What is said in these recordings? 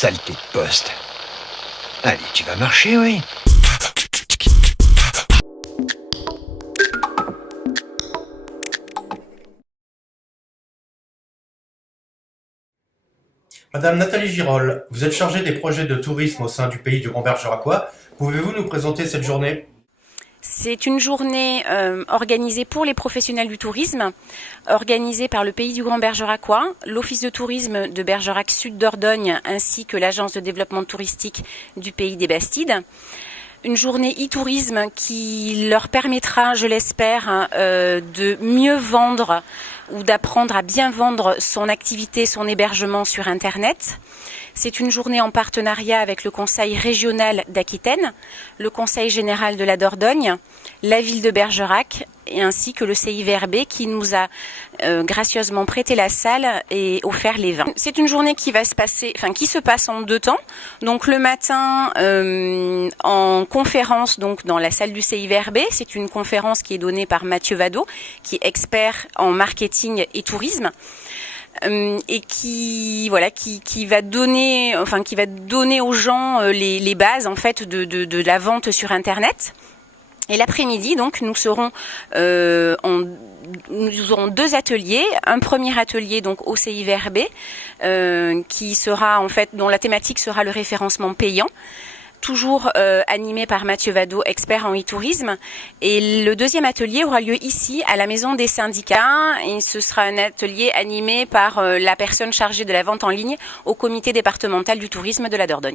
Saleté de poste. Allez, tu vas marcher, oui. Madame Nathalie Girol, vous êtes chargée des projets de tourisme au sein du Pays du Grand Bergeracois. Pouvez-vous nous présenter cette journée ? C'est une journée organisée pour les professionnels du tourisme, organisée par le Pays du Grand Bergeracois, l'Office de tourisme de Bergerac Sud Dordogne ainsi que l'Agence de développement touristique du Pays des Bastides. Une journée e-tourisme qui leur permettra, je l'espère, de mieux vendre ou d'apprendre à bien vendre son activité, son hébergement sur Internet. C'est une journée en partenariat avec le Conseil régional d'Aquitaine, le Conseil général de la Dordogne, la ville de Bergerac et ainsi que le CIVRB qui nous a gracieusement prêté la salle et offert les vins. C'est une journée qui se passe en deux temps. Donc le matin en conférence donc dans la salle du CIVRB, c'est une conférence qui est donnée par Mathieu Vado, qui est expert en marketing et tourisme. Et qui va donner aux gens les bases en fait de la vente sur Internet. Et l'après-midi, donc, nous aurons deux ateliers. Un premier atelier, donc, au CIVRB, qui sera, en fait, dont la thématique sera le référencement payant. Toujours animé par Mathieu Vado, expert en e-tourisme. Et le deuxième atelier aura lieu ici, à la Maison des syndicats. Et ce sera un atelier animé par la personne chargée de la vente en ligne au comité départemental du tourisme de la Dordogne.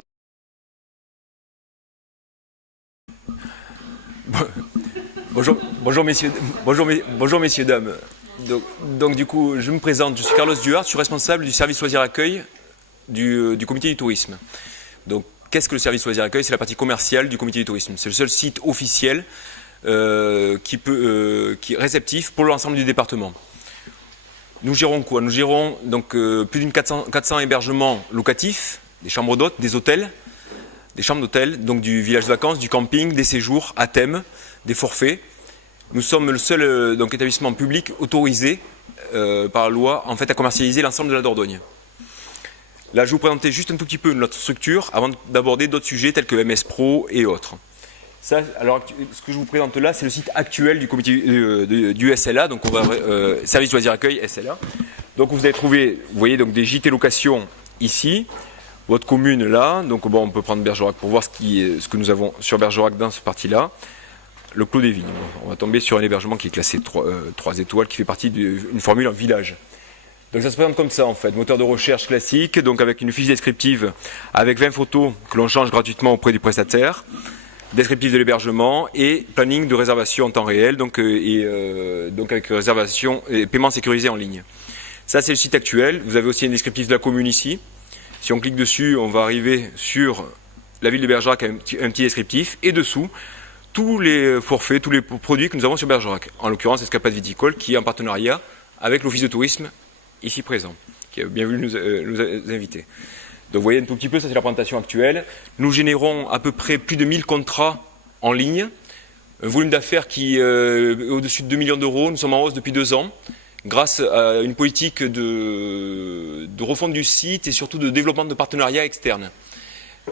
Bonjour messieurs, dames. Donc du coup, je me présente, je suis Carlos Duhart, je suis responsable du service loisirs accueil du comité du tourisme. Donc, qu'est-ce que le service loisirs accueil ? C'est la partie commerciale du comité du tourisme. C'est le seul site officiel qui est réceptif pour l'ensemble du département. Nous gérons quoi ? Nous gérons donc plus de 400 hébergements locatifs, des chambres d'hôtes, des hôtels, des chambres d'hôtel, donc du village de vacances, du camping, des séjours à thème, des forfaits. Nous sommes le seul établissement public autorisé par la loi en fait, à commercialiser l'ensemble de la Dordogne. Là, je vais vous présenter juste un tout petit peu notre structure avant d'aborder d'autres sujets tels que MS Pro et autres. Ça, alors, ce que je vous présente là, c'est le site actuel du comité du SLA, donc on va Service Loisirs Accueil SLA. Donc vous allez trouver, vous voyez donc des JT locations ici, votre commune là. Donc bon, on peut prendre Bergerac pour voir ce que nous avons sur Bergerac dans ce parti-là. Le Clos des Vignes. On va tomber sur un hébergement qui est classé 3 étoiles, qui fait partie d'une formule en village. Donc ça se présente comme ça en fait, moteur de recherche classique, donc avec une fiche descriptive avec 20 photos que l'on change gratuitement auprès du prestataire, descriptif de l'hébergement et planning de réservation en temps réel, donc avec réservation et paiement sécurisé en ligne. Ça c'est le site actuel, vous avez aussi un descriptif de la commune ici. Si on clique dessus, on va arriver sur la ville de Bergerac avec un petit descriptif et dessous, tous les forfaits, tous les produits que nous avons sur Bergerac. En l'occurrence, Escapade Viticole qui est en partenariat avec l'Office de tourisme ici présent, qui a bien voulu nous inviter. Donc vous voyez un tout petit peu, ça c'est la présentation actuelle. Nous générons à peu près plus de 1000 contrats en ligne, un volume d'affaires qui est au-dessus de 2 millions d'euros. Nous sommes en hausse depuis 2 ans, grâce à une politique de refonte du site et surtout de développement de partenariats externes.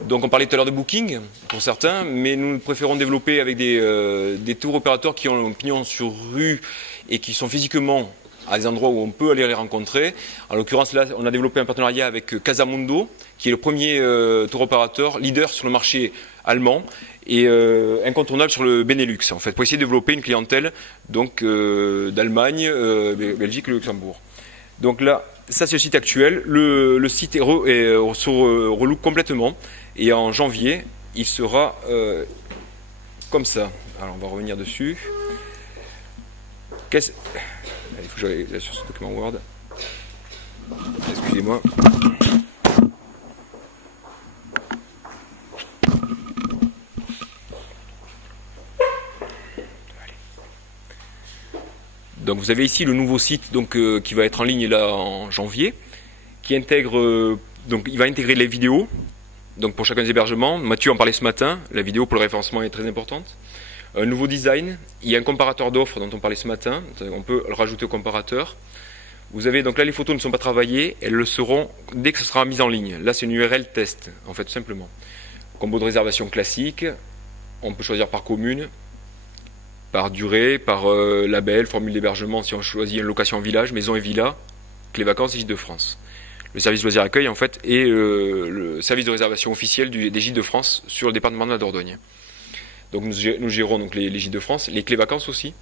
Donc on parlait tout à l'heure de booking pour certains, mais nous préférons développer avec des tour opérateurs qui ont un pignon sur rue et qui sont physiquement à des endroits où on peut aller les rencontrer. En l'occurrence, là, on a développé un partenariat avec Casamundo, qui est le premier tour opérateur leader sur le marché allemand et incontournable sur le Benelux, en fait, pour essayer de développer une clientèle donc d'Allemagne, Belgique et Luxembourg. Donc là, ça c'est le site actuel. Le site se relook complètement et en janvier, il sera comme ça. Alors on va revenir dessus. Il faut que j'aille sur ce document Word. Excusez-moi. Donc vous avez ici le nouveau site qui va être en ligne là en janvier, qui intègre il va intégrer les vidéos donc pour chacun des hébergements. Mathieu en parlait ce matin. La vidéo pour le référencement est très importante. Un nouveau design, il y a un comparateur d'offres dont on parlait ce matin, on peut le rajouter au comparateur. Vous avez donc là les photos ne sont pas travaillées, elles le seront dès que ce sera mis en ligne. Là c'est une URL test, en fait tout simplement. Combo de réservation classique, on peut choisir par commune, par durée, par label, formule d'hébergement si on choisit une location en village, maison et villa, Clés Vacances et Gîtes de France. Le service loisirs accueil en fait est le service de réservation officiel des Gîtes de France sur le département de la Dordogne. Donc nous gérons donc les Gîtes de France, les Clés Vacances aussi,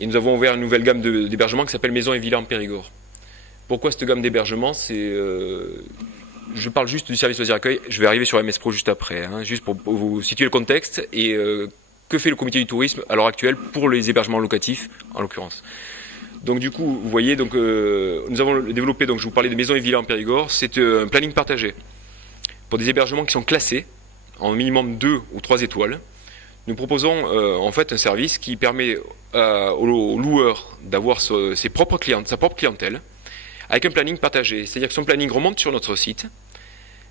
et nous avons ouvert une nouvelle gamme d'hébergement qui s'appelle Maison et Villa en Périgord. Pourquoi cette gamme d'hébergement? Je parle juste du service loisirs accueil, je vais arriver sur MS Pro juste après, juste pour vous situer le contexte et que fait le comité du tourisme à l'heure actuelle pour les hébergements locatifs en l'occurrence. Donc du coup, vous voyez, donc, nous avons développé, donc je vous parlais de Maison et Villa en Périgord, c'est un planning partagé pour des hébergements qui sont classés en minimum 2 ou 3 étoiles. Nous proposons en fait un service qui permet aux loueurs d'avoir sa propre clientèle, avec un planning partagé. C'est-à-dire que son planning remonte sur notre site.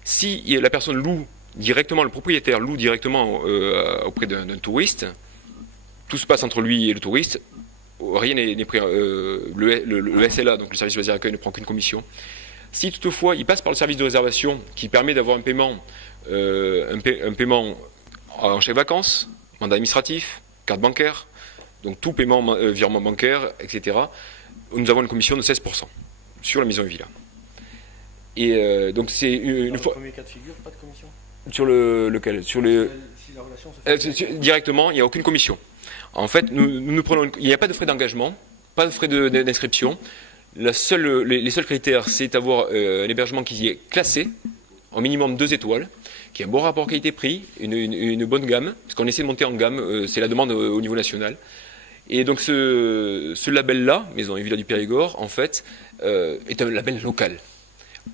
Si la personne loue directement, le propriétaire loue directement auprès d'un touriste, tout se passe entre lui et le touriste, rien n'est pris. Le SLA, donc le service loisirs accueil, ne prend qu'une commission. Si toutefois il passe par le service de réservation qui permet d'avoir un paiement en chèque vacances, mandat administratif, carte bancaire, donc tout paiement, virement bancaire, etc., nous avons une commission de 16% sur la maison et villa. Et donc c'est une fois. Dans le premier cas de figure, pas de commission. Sur lequel? Sur les. Si la relation directement, il n'y a aucune commission. En fait, nous prenons. Il n'y a pas de frais d'engagement, pas de frais d'inscription. Les seuls critères, c'est d'avoir un hébergement qui est classé en minimum 2 étoiles, qui a un bon rapport qualité-prix, une bonne gamme, parce qu'on essaie de monter en gamme, c'est la demande au niveau national. Et donc ce label-là, Maison et Villa du Périgord, en fait, est un label local.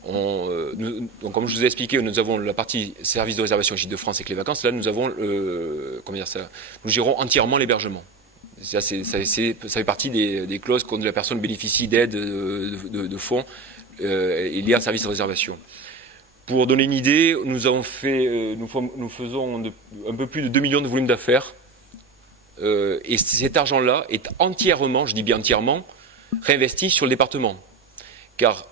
Donc comme je vous ai expliqué, nous avons la partie service de réservation Gîtes de France et Clés Vacances. Là, nous avons, nous gérons entièrement l'hébergement. Ça fait partie des clauses quand la personne bénéficie d'aide de fonds. Il y a un service de réservation. Pour donner une idée, nous faisons un peu plus de 2 millions de volume d'affaires. Et cet argent-là est entièrement, je dis bien entièrement, réinvesti sur le département. Car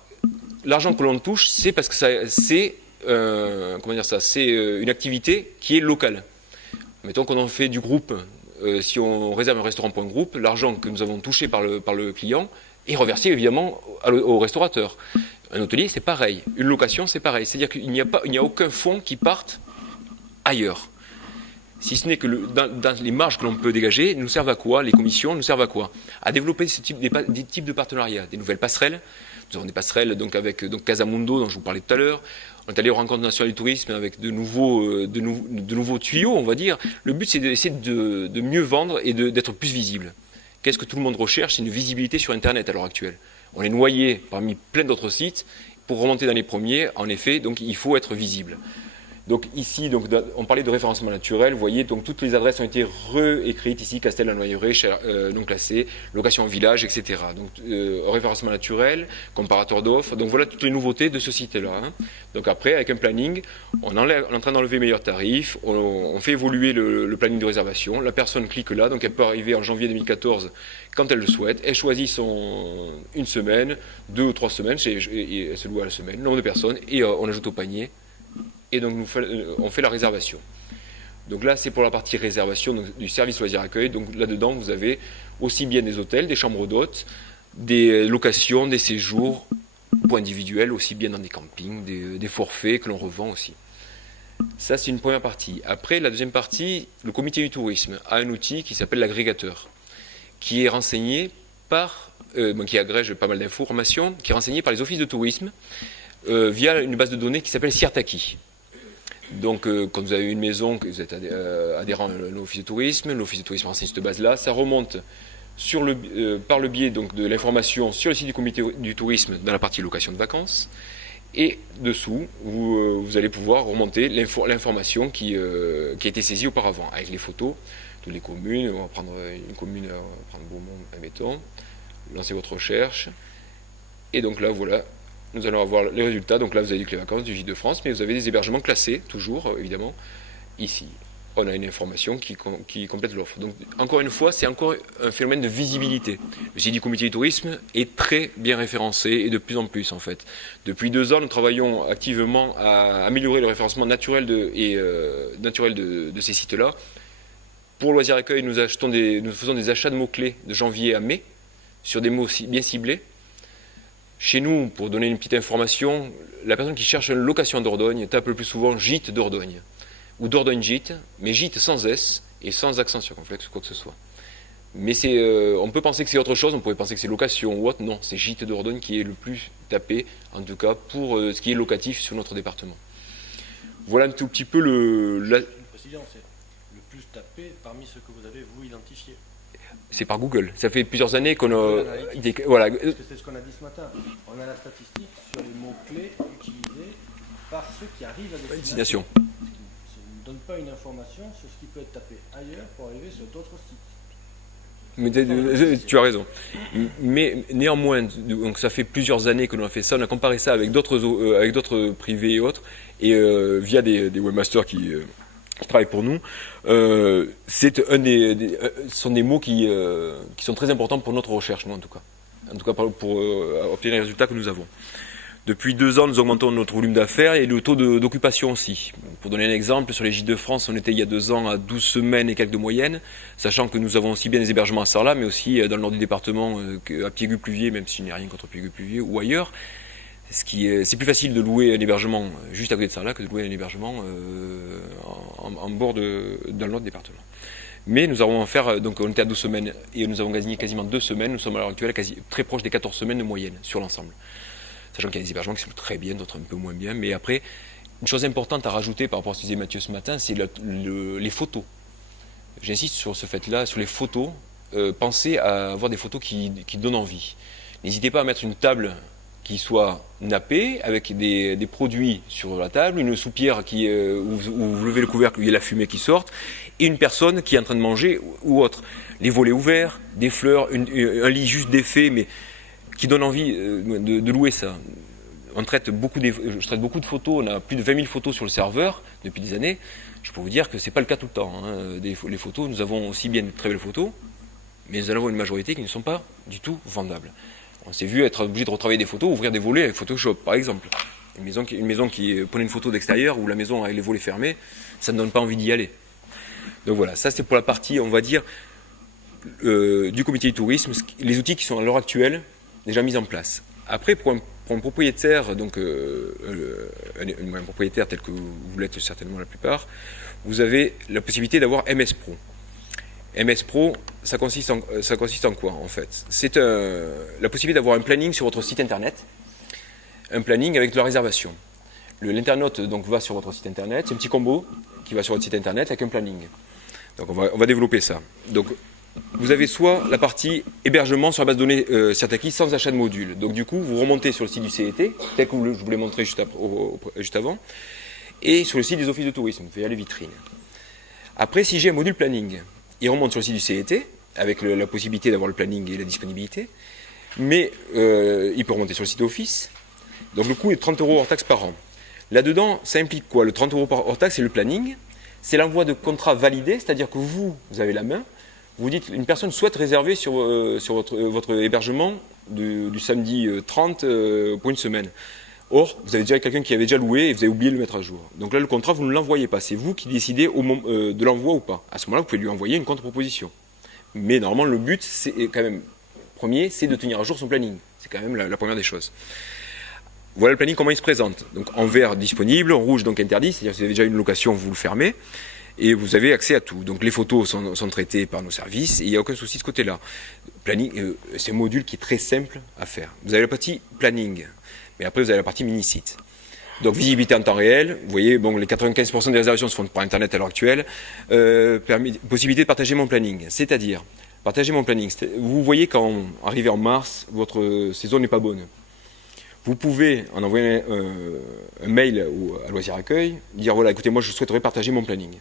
l'argent que l'on touche, c'est parce que c'est une activité qui est locale. Mettons qu'on en fait du groupe, si on réserve un restaurant pour un groupe, l'argent que nous avons touché par le client est reversé évidemment au restaurateur. Un hôtelier, c'est pareil. Une location, c'est pareil. C'est-à-dire qu'il n'y a aucun fonds qui parte ailleurs. Si ce n'est que dans les marges que l'on peut dégager, nous servent à quoi? Les commissions nous servent à quoi? À développer des types de partenariats, des nouvelles passerelles. Nous avons des passerelles donc avec Casamundo, dont je vous parlais tout à l'heure. On est allé aux rencontres nationales du tourisme avec de nouveaux tuyaux, on va dire. Le but, c'est d'essayer de mieux vendre et d'être plus visible. Qu'est-ce que tout le monde recherche? C'est une visibilité sur Internet à l'heure actuelle. On est noyé parmi plein d'autres sites. Pour remonter dans les premiers, en effet, donc il faut être visible. Donc ici, on parlait de référencement naturel. Vous voyez, donc toutes les adresses ont été réécrites ici, Castel-la-Noyeré, non classé, location en village, etc. Donc référencement naturel, comparateur d'offres. Donc voilà toutes les nouveautés de ce site-là. Donc après, avec un planning, on est en train d'enlever meilleurs tarifs, on fait évoluer le planning de réservation. La personne clique là, donc elle peut arriver en janvier 2014 quand elle le souhaite. Elle choisit une semaine, 2 ou 3 semaines, et elle se loue à la semaine, nombre de personnes, et on ajoute au panier. Et donc on fait la réservation. Donc là c'est pour la partie réservation du service loisirs accueil. Donc là-dedans vous avez aussi bien des hôtels, des chambres d'hôtes, des locations, des séjours pour individuels, aussi bien dans des campings, des forfaits que l'on revend aussi. Ça c'est une première partie. Après la deuxième partie, le comité du tourisme a un outil qui s'appelle l'agrégateur, qui est renseigné qui agrège pas mal d'informations, qui est renseigné par les offices de tourisme via une base de données qui s'appelle Sirtaki. Donc, quand vous avez une maison, que vous êtes adhérent à l'office de tourisme renseigne cette base-là, ça remonte par le biais donc, de l'information sur le site du comité du tourisme dans la partie location de vacances. Et dessous, vous allez pouvoir remonter l'information qui a été saisie auparavant, avec les photos, toutes les communes. On va prendre une commune, on va prendre Beaumont, admettons, lancez votre recherche. Et donc là, voilà. Nous allons avoir les résultats. Donc là, vous avez du Clés Vacances, du Gîtes de France, mais vous avez des hébergements classés, toujours, évidemment, ici. on a une information qui complète l'offre. Donc, encore une fois, c'est encore un phénomène de visibilité. Le site du comité du tourisme est très bien référencé et de plus en plus, en fait. Depuis 2 ans, nous travaillons activement à améliorer le référencement naturel de ces sites-là. Pour Loisirs Accueil, nous faisons des achats de mots-clés de janvier à mai sur des mots bien ciblés. Chez nous, pour donner une petite information, la personne qui cherche une location en Dordogne tape le plus souvent gîte Dordogne ou Dordogne gîte, mais gîte sans S et sans accent circonflexe ou quoi que ce soit. Mais on peut penser que c'est autre chose, on pourrait penser que c'est location ou autre. Non, c'est gîte Dordogne qui est le plus tapé, en tout cas pour ce qui est locatif sur notre département. Voilà un tout petit peu Une précision, c'est le plus tapé parmi ceux que vous avez vous identifiés. C'est par Google. Ça fait plusieurs années qu'on a... Voilà. Parce que c'est ce qu'on a dit ce matin. On a la statistique sur les mots-clés utilisés par ceux qui arrivent à destination. Ça ne donne pas une information sur ce qui peut être tapé ailleurs pour arriver sur d'autres sites. Mais tu as raison. Mais néanmoins, donc ça fait plusieurs années que l'on a fait ça. On a comparé ça avec d'autres privés et autres, et via des webmasters qui travaillent pour nous. Ce sont des mots qui sont très importants pour notre recherche, nous en tout cas pour obtenir les résultats que nous avons. Depuis 2 ans, nous augmentons notre volume d'affaires et le taux d'occupation aussi. Pour donner un exemple, sur les Gîtes de France, on était il y a 2 ans à 12 semaines et quelques de moyenne, sachant que nous avons aussi bien des hébergements à Sarlat, mais aussi dans le nord du département, à Piégut-Pluviers, même si je n'ai rien contre Piégut-Pluviers, ou ailleurs. C'est plus facile de louer un hébergement juste à côté de Sarlat que de louer un hébergement en bord dans le nord du département. Mais nous avons affaire, donc on était à 12 semaines et nous avons gagné quasiment 2 semaines. Nous sommes à l'heure actuelle très proche des 14 semaines de moyenne sur l'ensemble. Sachant qu'il y a des hébergements qui sont très bien, d'autres un peu moins bien. Mais après, une chose importante à rajouter par rapport à ce que disait Mathieu ce matin, c'est les photos. J'insiste sur ce fait-là, sur les photos. Pensez à avoir des photos qui donnent envie. N'hésitez pas à mettre une table qui soit nappée, avec des produits sur la table, une soupière où vous levez le couvercle, où il y a la fumée qui sort, et une personne qui est en train de manger ou autre. Les volets ouverts, des fleurs, un lit juste défait, mais qui donne envie de louer ça. Je traite beaucoup de photos, on a plus de 20 000 photos sur le serveur depuis des années. Je peux vous dire que ce n'est pas le cas tout le temps. Les photos, nous avons aussi bien de très belles photos, mais nous en avons une majorité qui ne sont pas du tout vendables. On s'est vu être obligé de retravailler des photos, ouvrir des volets avec Photoshop, par exemple. Une maison qui prenait une photo d'extérieur, où la maison avec les volets fermés, ça ne donne pas envie d'y aller. Donc voilà, ça c'est pour la partie, on va dire, du comité du tourisme, les outils qui sont à l'heure actuelle déjà mis en place. Après, pour un propriétaire, donc un propriétaire tel que vous l'êtes certainement la plupart, vous avez la possibilité d'avoir MS Pro. MS Pro, ça consiste en quoi en fait? C'est la possibilité d'avoir un planning sur votre site internet, un planning avec de la réservation. L'internaute donc va sur votre site internet, c'est un petit combo qui va sur votre site internet avec un planning. Donc on va développer ça. Donc vous avez soit la partie hébergement sur la base de données Certaki sans achat de module. Donc du coup, vous remontez sur le site du CET, tel que je vous l'ai montré juste avant, et sur le site des offices de tourisme, via les vitrines. Après, si j'ai un module planning, il remonte sur le site du CET, avec la possibilité d'avoir le planning et la disponibilité, mais il peut remonter sur le site d'office. Donc le coût est de 30 € hors taxe par an. Là-dedans, ça implique quoi? Le 30 € hors taxe, c'est le planning, c'est l'envoi de contrats validés, c'est-à-dire que vous avez la main. Vous dites, une personne souhaite réserver sur votre hébergement du samedi 30 pour une semaine. Or, vous avez déjà quelqu'un qui avait déjà loué et vous avez oublié de le mettre à jour. Donc là, le contrat, vous ne l'envoyez pas. C'est vous qui décidez au moment de l'envoi ou pas. À ce moment-là, vous pouvez lui envoyer une contre-proposition. Mais normalement, le but, c'est quand même, premier, c'est de tenir à jour son planning. C'est quand même la première des choses. Voilà le planning, comment il se présente. Donc en vert, disponible, en rouge, donc interdit. C'est-à-dire que si vous avez déjà une location, vous le fermez. Et vous avez accès à tout. Donc les photos sont traitées par nos services et il n'y a aucun souci de ce côté-là. Planning, c'est un module qui est très simple à faire. Vous avez la partie planning, mais après vous avez la partie mini-site. Donc visibilité en temps réel, vous voyez, bon, les 95% des réservations se font par Internet à l'heure actuelle. Possibilité de partager mon planning, c'est-à-dire, partager mon planning. Vous voyez quand arrivé en mars, votre saison n'est pas bonne. Vous pouvez en envoyer un mail à Loisirs Accueil, dire voilà, écoutez, moi je souhaiterais partager mon planning.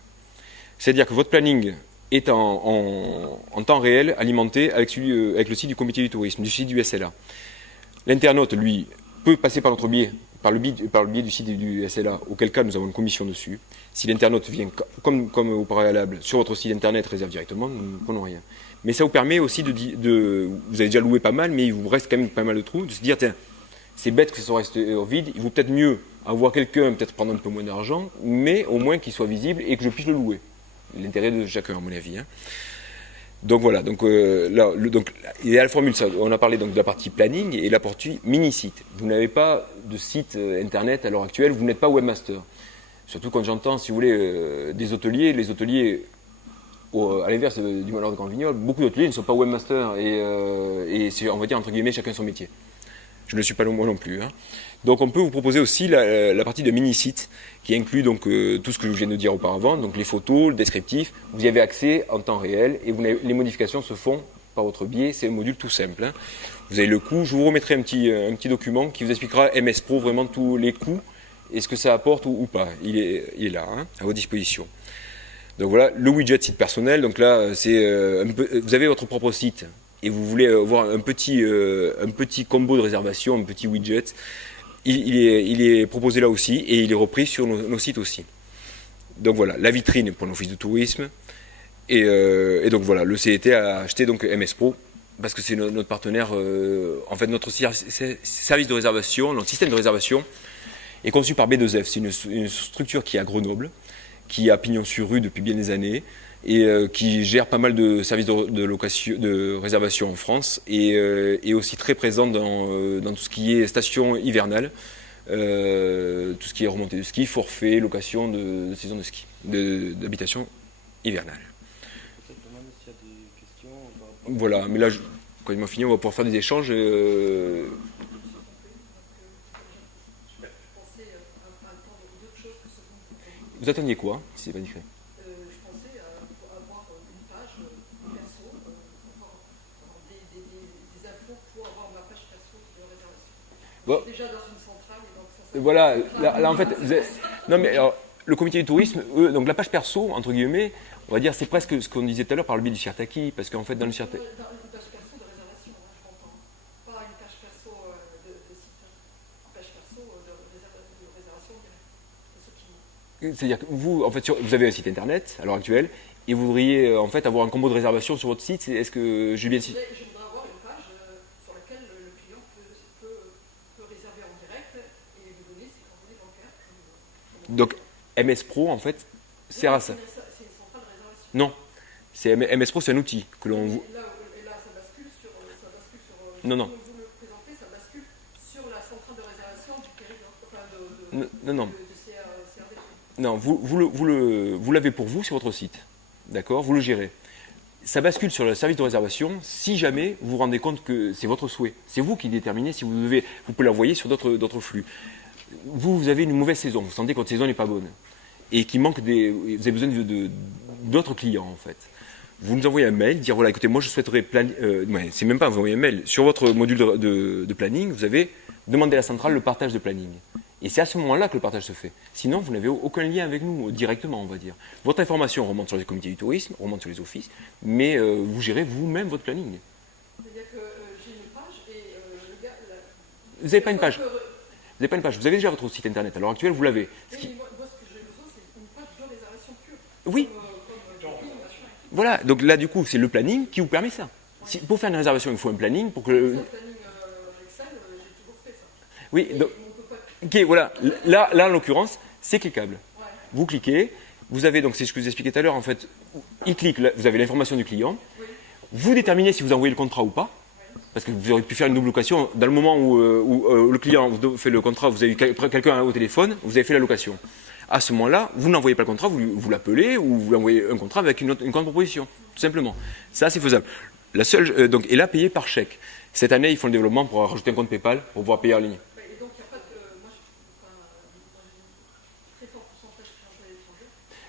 C'est-à-dire que votre planning est en temps réel alimenté avec le site du comité du tourisme, du site du SLA. L'internaute, lui, peut passer par notre biais par le biais du site du SLA, auquel cas nous avons une commission dessus. Si l'internaute vient, comme au préalable, sur votre site internet, réserve directement, nous ne prenons rien. Mais ça vous permet aussi vous avez déjà loué pas mal, mais il vous reste quand même pas mal de trous, de se dire, tiens, c'est bête que ça reste vide, il vaut peut-être mieux avoir quelqu'un, peut-être prendre un peu moins d'argent, mais au moins qu'il soit visible et que je puisse le louer. L'intérêt de chacun, à mon avis. Hein. Donc voilà, il y a la formule, on a parlé donc de la partie planning et la partie mini-site. Vous n'avez pas de site internet à l'heure actuelle, vous n'êtes pas webmaster. Surtout quand j'entends, si vous voulez, les hôteliers, à l'inverse du malheur de Grand Vignol, beaucoup d'hôteliers ne sont pas webmasters et c'est, on va dire, entre guillemets, chacun son métier. Je ne le suis pas moi non plus. Hein. Donc on peut vous proposer aussi la partie de mini-site qui inclut donc tout ce que je viens de dire auparavant, donc les photos, le descriptif. Vous y avez accès en temps réel et les modifications se font par votre biais. C'est un module tout simple. Hein. Vous avez le coût. Je vous remettrai un petit document qui vous expliquera MS Pro vraiment tous les coûts et ce que ça apporte ou pas. Il est là, hein, à votre disposition. Donc voilà, le widget site personnel. Donc là, vous avez votre propre site. Et vous voulez avoir un petit combo de réservation, un petit widget, il est proposé là aussi et il est repris sur nos sites aussi. Donc voilà, la vitrine pour l'office de tourisme. Et donc voilà, le CET a acheté donc MS Pro parce que c'est notre partenaire, en fait notre service de réservation, notre système de réservation est conçu par B2F. C'est une structure qui est à Grenoble, qui a pignon sur rue depuis bien des années, et qui gère pas mal de services de réservation en France et aussi très présente dans tout ce qui est station hivernale, tout ce qui est remontée de ski, forfait, location de saison de ski, d'habitation hivernale. Voilà, mais là, quand il m'a fini, on va pouvoir faire des échanges. Vous attendiez quoi, si c'est pas discret? Bon. Déjà dans une centrale, et donc ça voilà, là en fait, non mais alors, le comité du tourisme, eux, donc la page perso, entre guillemets, on va dire c'est presque ce qu'on disait tout à l'heure par le biais du Shirtaki, parce qu'en fait dans le Shirtaki... Dans une page perso de réservation, je comprends. Pas une page perso de site, une page perso de réservation directe. C'est-à-dire que vous, en fait, vous avez un site internet à l'heure actuelle, et vous voudriez en fait avoir un combo de réservation sur votre site, est-ce que j'ai bien... Je voudrais avoir une page sur laquelle le client peut réserver en direct et vous donner ses coordonnées bancaires. Donc MS Pro en fait sert à ça. C'est une centrale de réservation. Non, MS Pro c'est un outil que l'on. Et là ça bascule sur. Non non. Vous le présentez, ça bascule sur la centrale de réservation du périmètre. Non. Non, vous l'avez pour vous sur votre site, d'accord. Vous le gérez. Ça bascule sur le service de réservation si jamais vous vous rendez compte que c'est votre souhait. C'est vous qui déterminez si vous pouvez l'envoyer sur d'autres flux. Vous avez une mauvaise saison, vous sentez que votre saison n'est pas bonne et qu'il manque vous avez besoin d'autres clients en fait. Vous nous envoyez un mail, dire voilà écoutez moi je souhaiterais c'est même pas vous envoyer un mail. Sur votre module de planning, vous avez demandé à la centrale le partage de planning. Et c'est à ce moment-là que le partage se fait. Sinon, vous n'avez aucun lien avec nous, directement, on va dire. Votre information remonte sur les comités du tourisme, remonte sur les offices, mais vous gérez vous-même votre planning. C'est-à-dire que j'ai une page et le gars... Vous n'avez pas une page. Vous n'avez pas une page. Vous avez déjà votre site internet. À l'heure actuelle, vous l'avez. Moi, ce que j'ai besoin, c'est une page de réservation pure. Oui. Voilà. Donc là, du coup, c'est le planning qui vous permet ça. Si, pour faire une réservation, il faut un planning pour que... Le planning Excel, j'ai toujours fait ça. Oui, donc... Ok, voilà. Là, en l'occurrence, c'est cliquable. Ouais. Vous cliquez, vous avez donc, c'est ce que je vous expliquais tout à l'heure, en fait, il clique, là, vous avez l'information du client, oui. Vous déterminez si vous envoyez le contrat ou pas, oui. Parce que vous auriez pu faire une double location. Dans le moment où le client vous fait le contrat, vous avez eu quelqu'un au téléphone, vous avez fait la location. À ce moment-là, vous n'envoyez pas le contrat, vous l'appelez ou vous envoyez un contrat avec une contre-proposition, tout simplement. Ça, c'est faisable. La seule, donc, et là, payé par chèque. Cette année, ils font le développement pour rajouter un compte PayPal pour pouvoir payer en ligne.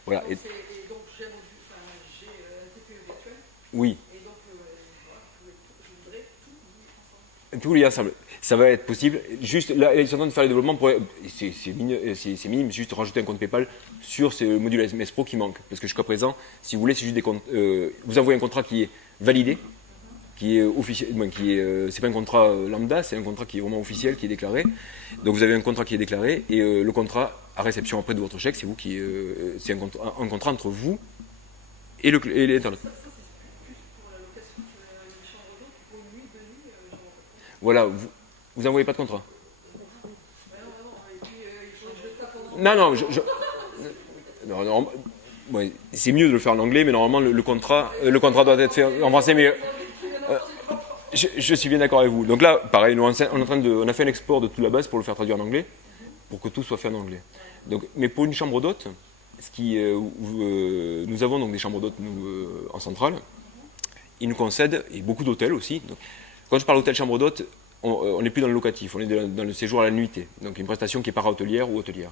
Voilà. Et donc j'ai un TPE virtuel. Oui. Et donc je voudrais tout lier ensemble. Ça va être possible. Juste là, ils sont en train de faire le développement pour. C'est minime, juste rajouter un compte PayPal sur ce module MS Pro qui manque. Parce que jusqu'à présent, si vous voulez, c'est juste des comptes. Vous envoyez un contrat qui est validé. qui est officiel, c'est pas un contrat lambda, c'est un contrat qui est vraiment officiel, qui est déclaré. Donc vous avez un contrat qui est déclaré et le contrat à réception après de votre chèque, c'est vous qui, c'est un contrat entre vous et l'internaute. Voilà, vous n'envoyez pas de contrat. Non, non, ouais, c'est mieux de le faire en anglais, mais normalement le contrat doit être fait en français. Mais je suis bien d'accord avec vous. Donc là, pareil, on a fait un export de toute la base pour le faire traduire en anglais, pour que tout soit fait en anglais. Donc, mais pour une chambre d'hôte, nous avons donc des chambres d'hôtes en centrale. Ils nous concèdent, et beaucoup d'hôtels aussi. Donc, quand je parle d'hôtel chambre d'hôte, on n'est plus dans le locatif, on est dans le séjour à la nuitée. Donc une prestation qui est para-hôtelière ou hôtelière.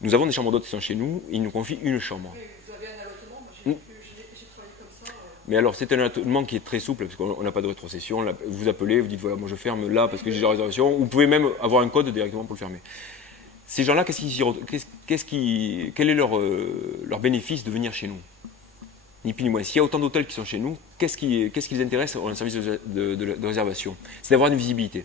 Nous avons des chambres d'hôtes qui sont chez nous, ils nous confient une chambre. Vous avez un allottement, moi j'ai travaillé comme ça. Mais alors c'est un allottement qui est très souple, parce qu'on n'a pas de rétrocession. Vous appelez, vous dites voilà, moi je ferme là parce que j'ai la réservation. Vous pouvez même avoir un code directement pour le fermer. Ces gens-là, quel est leur bénéfice de venir chez nous? Ni plus ni moins. S'il y a autant d'hôtels qui sont chez nous, qu'est-ce qui les intéresse dans un service de réservation? C'est d'avoir une visibilité.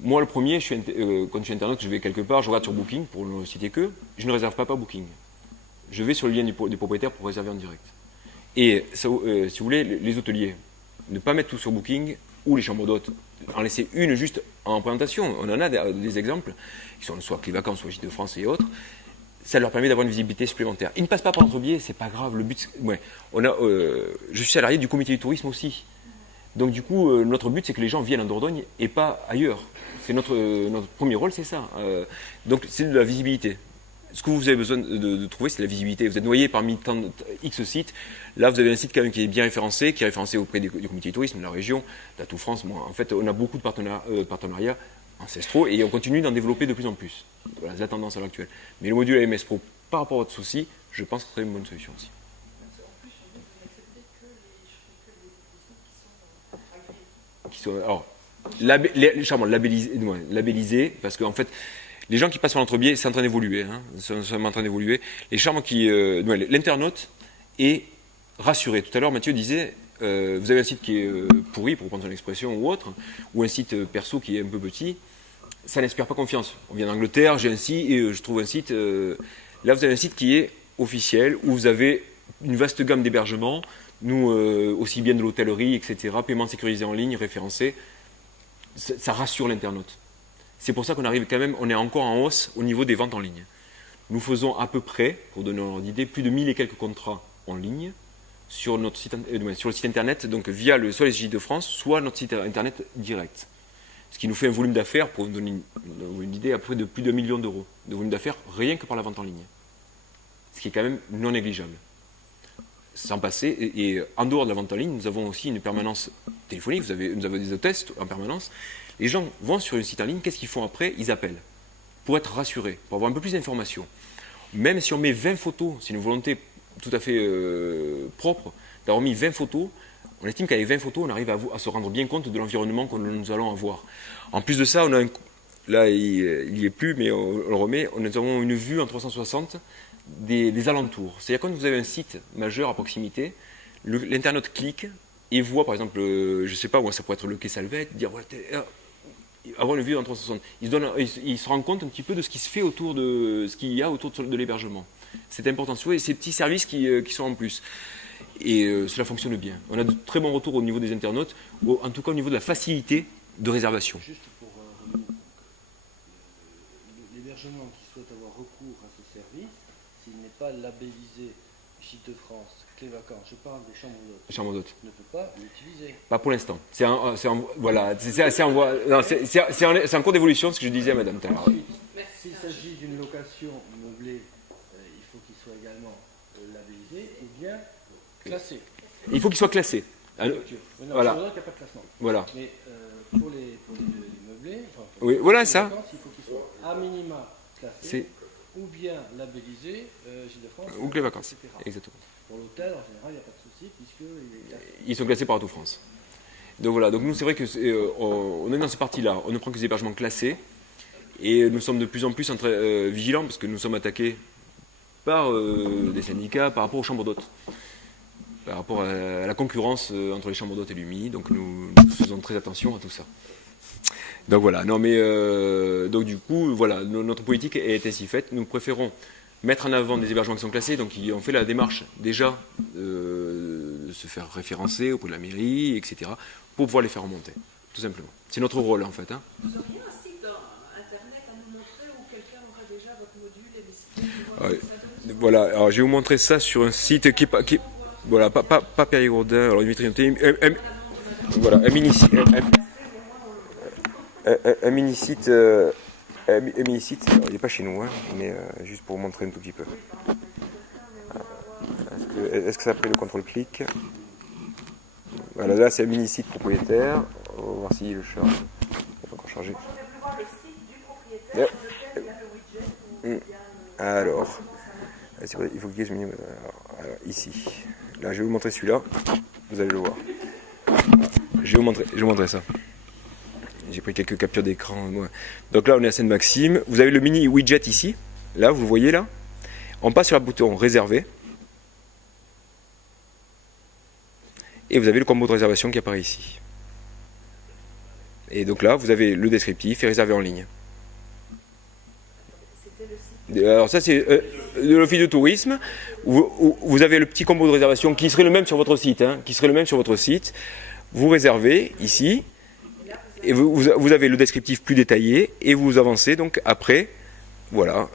Moi, le premier, quand je suis internaute, je vais quelque part, je regarde sur Booking, pour ne citer que, je ne réserve pas par Booking. Je vais sur le lien des propriétaires pour réserver en direct. Et si vous voulez, les hôteliers, ne pas mettre tout sur Booking, ou les chambres d'hôtes, en laisser une juste en présentation. On en a des exemples, qui sont soit Clévacances, soit Gîtes de France et autres. Ça leur permet d'avoir une visibilité supplémentaire. Ils ne passent pas par notre biais, c'est pas grave. Le but, ouais, je suis salarié du comité du tourisme aussi. Donc du coup, notre but, c'est que les gens viennent en Dordogne et pas ailleurs. C'est notre premier rôle, c'est ça. Donc c'est de la visibilité. Ce que vous avez besoin de trouver, c'est la visibilité. Vous êtes noyé parmi tant de X sites. Là, vous avez un site quand même qui est bien référencé, qui est référencé auprès du comité du tourisme de la région, d'Atout France. En fait, on a beaucoup de partenariats ancestraux et on continue d'en développer de plus en plus. Voilà, c'est la tendance à l'heure actuelle. Mais le module AMS Pro, par rapport à votre souci, je pense que ce serait une bonne solution aussi. Alors, les chambres labellisées, parce qu'en fait, les gens qui passent par l'entrebiais, c'est en train d'évoluer. C'est en train d'évoluer. Les chambres l'internaute est rassuré. Tout à l'heure, Mathieu disait, vous avez un site qui est pourri, pour prendre son expression, ou autre, ou un site perso qui est un peu petit, ça n'inspire pas confiance. On vient d'Angleterre, j'ai un site, et je trouve un site. Là, vous avez un site qui est officiel, où vous avez une vaste gamme d'hébergements, nous, aussi bien de l'hôtellerie, etc., paiement sécurisé en ligne, référencé. Ça rassure l'internaute. C'est pour ça qu'on arrive quand même, on est encore en hausse au niveau des ventes en ligne. Nous faisons à peu près, pour donner un ordre d'idée, plus de 1000 et quelques contrats en ligne sur le site internet, donc via soit les Gîtes de France, soit notre site internet direct. Ce qui nous fait un volume d'affaires, pour vous donner une idée, à peu près de plus de 1 million d'euros de volume d'affaires, rien que par la vente en ligne. Ce qui est quand même non négligeable. Sans passer, et en dehors de la vente en ligne, nous avons aussi une permanence téléphonique, nous avons des hôtesses en permanence. Les gens vont sur le site en ligne, qu'est-ce qu'ils font après? Ils appellent, pour être rassurés, pour avoir un peu plus d'informations. Même si on met 20 photos, c'est une volonté tout à fait propre, d'avoir mis 20 photos, on estime qu'avec 20 photos, on arrive à se rendre bien compte de l'environnement que nous allons avoir. En plus de ça, là, il n'y est plus, mais on le remet, nous avons une vue en 360 des alentours. C'est-à-dire quand vous avez un site majeur à proximité, l'internaute clique et voit, par exemple, je ne sais pas, ça pourrait être le quai Salvette, dire avoir une vue en 360. Il se rend compte un petit peu de ce qui se fait autour de ce qu'il y a autour de l'hébergement. C'est important. Et ces petits services qui sont en plus. Et cela fonctionne bien. On a de très bons retours au niveau des internautes, en tout cas au niveau de la facilité de réservation. Juste pour l'hébergement qui souhaite avoir recours à ce service, s'il n'est pas labellisé Gîtes de France, Clévacances, je parle des chambres d'hôtes, ne peut pas l'utiliser. Pas pour l'instant. C'est en cours d'évolution, ce que je disais à Madame tout à l'heure. S'il s'agit d'une location meublée, il faut qu'il soit également labellisé ou bien classé. Il faut qu'il soit classé. Voilà. Il n'y a pas de classement. Voilà. Mais pour les meublés, oui, voilà ça. Il faut qu'il soit à minima classé ou bien labellisé Gîtes de France ou Clévacances. Exactement. Pour l'hôtel, en général, il n'y a pas de souci puisqu'il est classé. Ils sont classés par Atout France. Donc voilà, donc nous c'est vrai que on est dans cette partie-là, on ne prend que des hébergements classés et nous sommes de plus en plus vigilants parce que nous sommes attaqués par des syndicats par rapport aux chambres d'hôtes. par rapport à la concurrence entre les chambres d'hôtes et l'UMI. Donc nous faisons très attention à tout ça. Donc voilà, non mais donc du coup, voilà, notre politique est ainsi faite. Nous préférons mettre en avant des hébergements qui sont classés, donc on fait la démarche déjà de se faire référencer auprès de la mairie, etc., pour pouvoir les faire remonter, tout simplement. C'est notre rôle en fait. Hein. Vous auriez un site internet à nous montrer où quelqu'un aura déjà votre module et des sites. Voilà, alors je vais vous montrer ça sur un site qui voilà, pas Périgourdin, alors Dimitri, voilà, un mini-site, il n'est pas chez nous, hein, mais juste pour vous montrer un tout petit peu. Est-ce que ça a pris le contrôle-clic? Voilà, là c'est un mini-site propriétaire. On va voir si le chat est encore chargé. Alors, il faut cliquer sur le menu. Alors, ici. Là, je vais vous montrer celui-là. Vous allez le voir. Je vais vous montrer ça. J'ai pris quelques captures d'écran. Donc là, on est à Sainte-Maxime. Vous avez le mini widget ici. Là, vous le voyez là. On passe sur le bouton réserver. Et vous avez le combo de réservation qui apparaît ici. Et donc là, vous avez le descriptif et réserver en ligne. Alors ça, c'est de l'office de tourisme. Où vous avez le petit combo de réservation qui serait le même sur votre site. Hein, Vous réservez ici. Et vous avez le descriptif plus détaillé. Et vous avancez donc après. Voilà.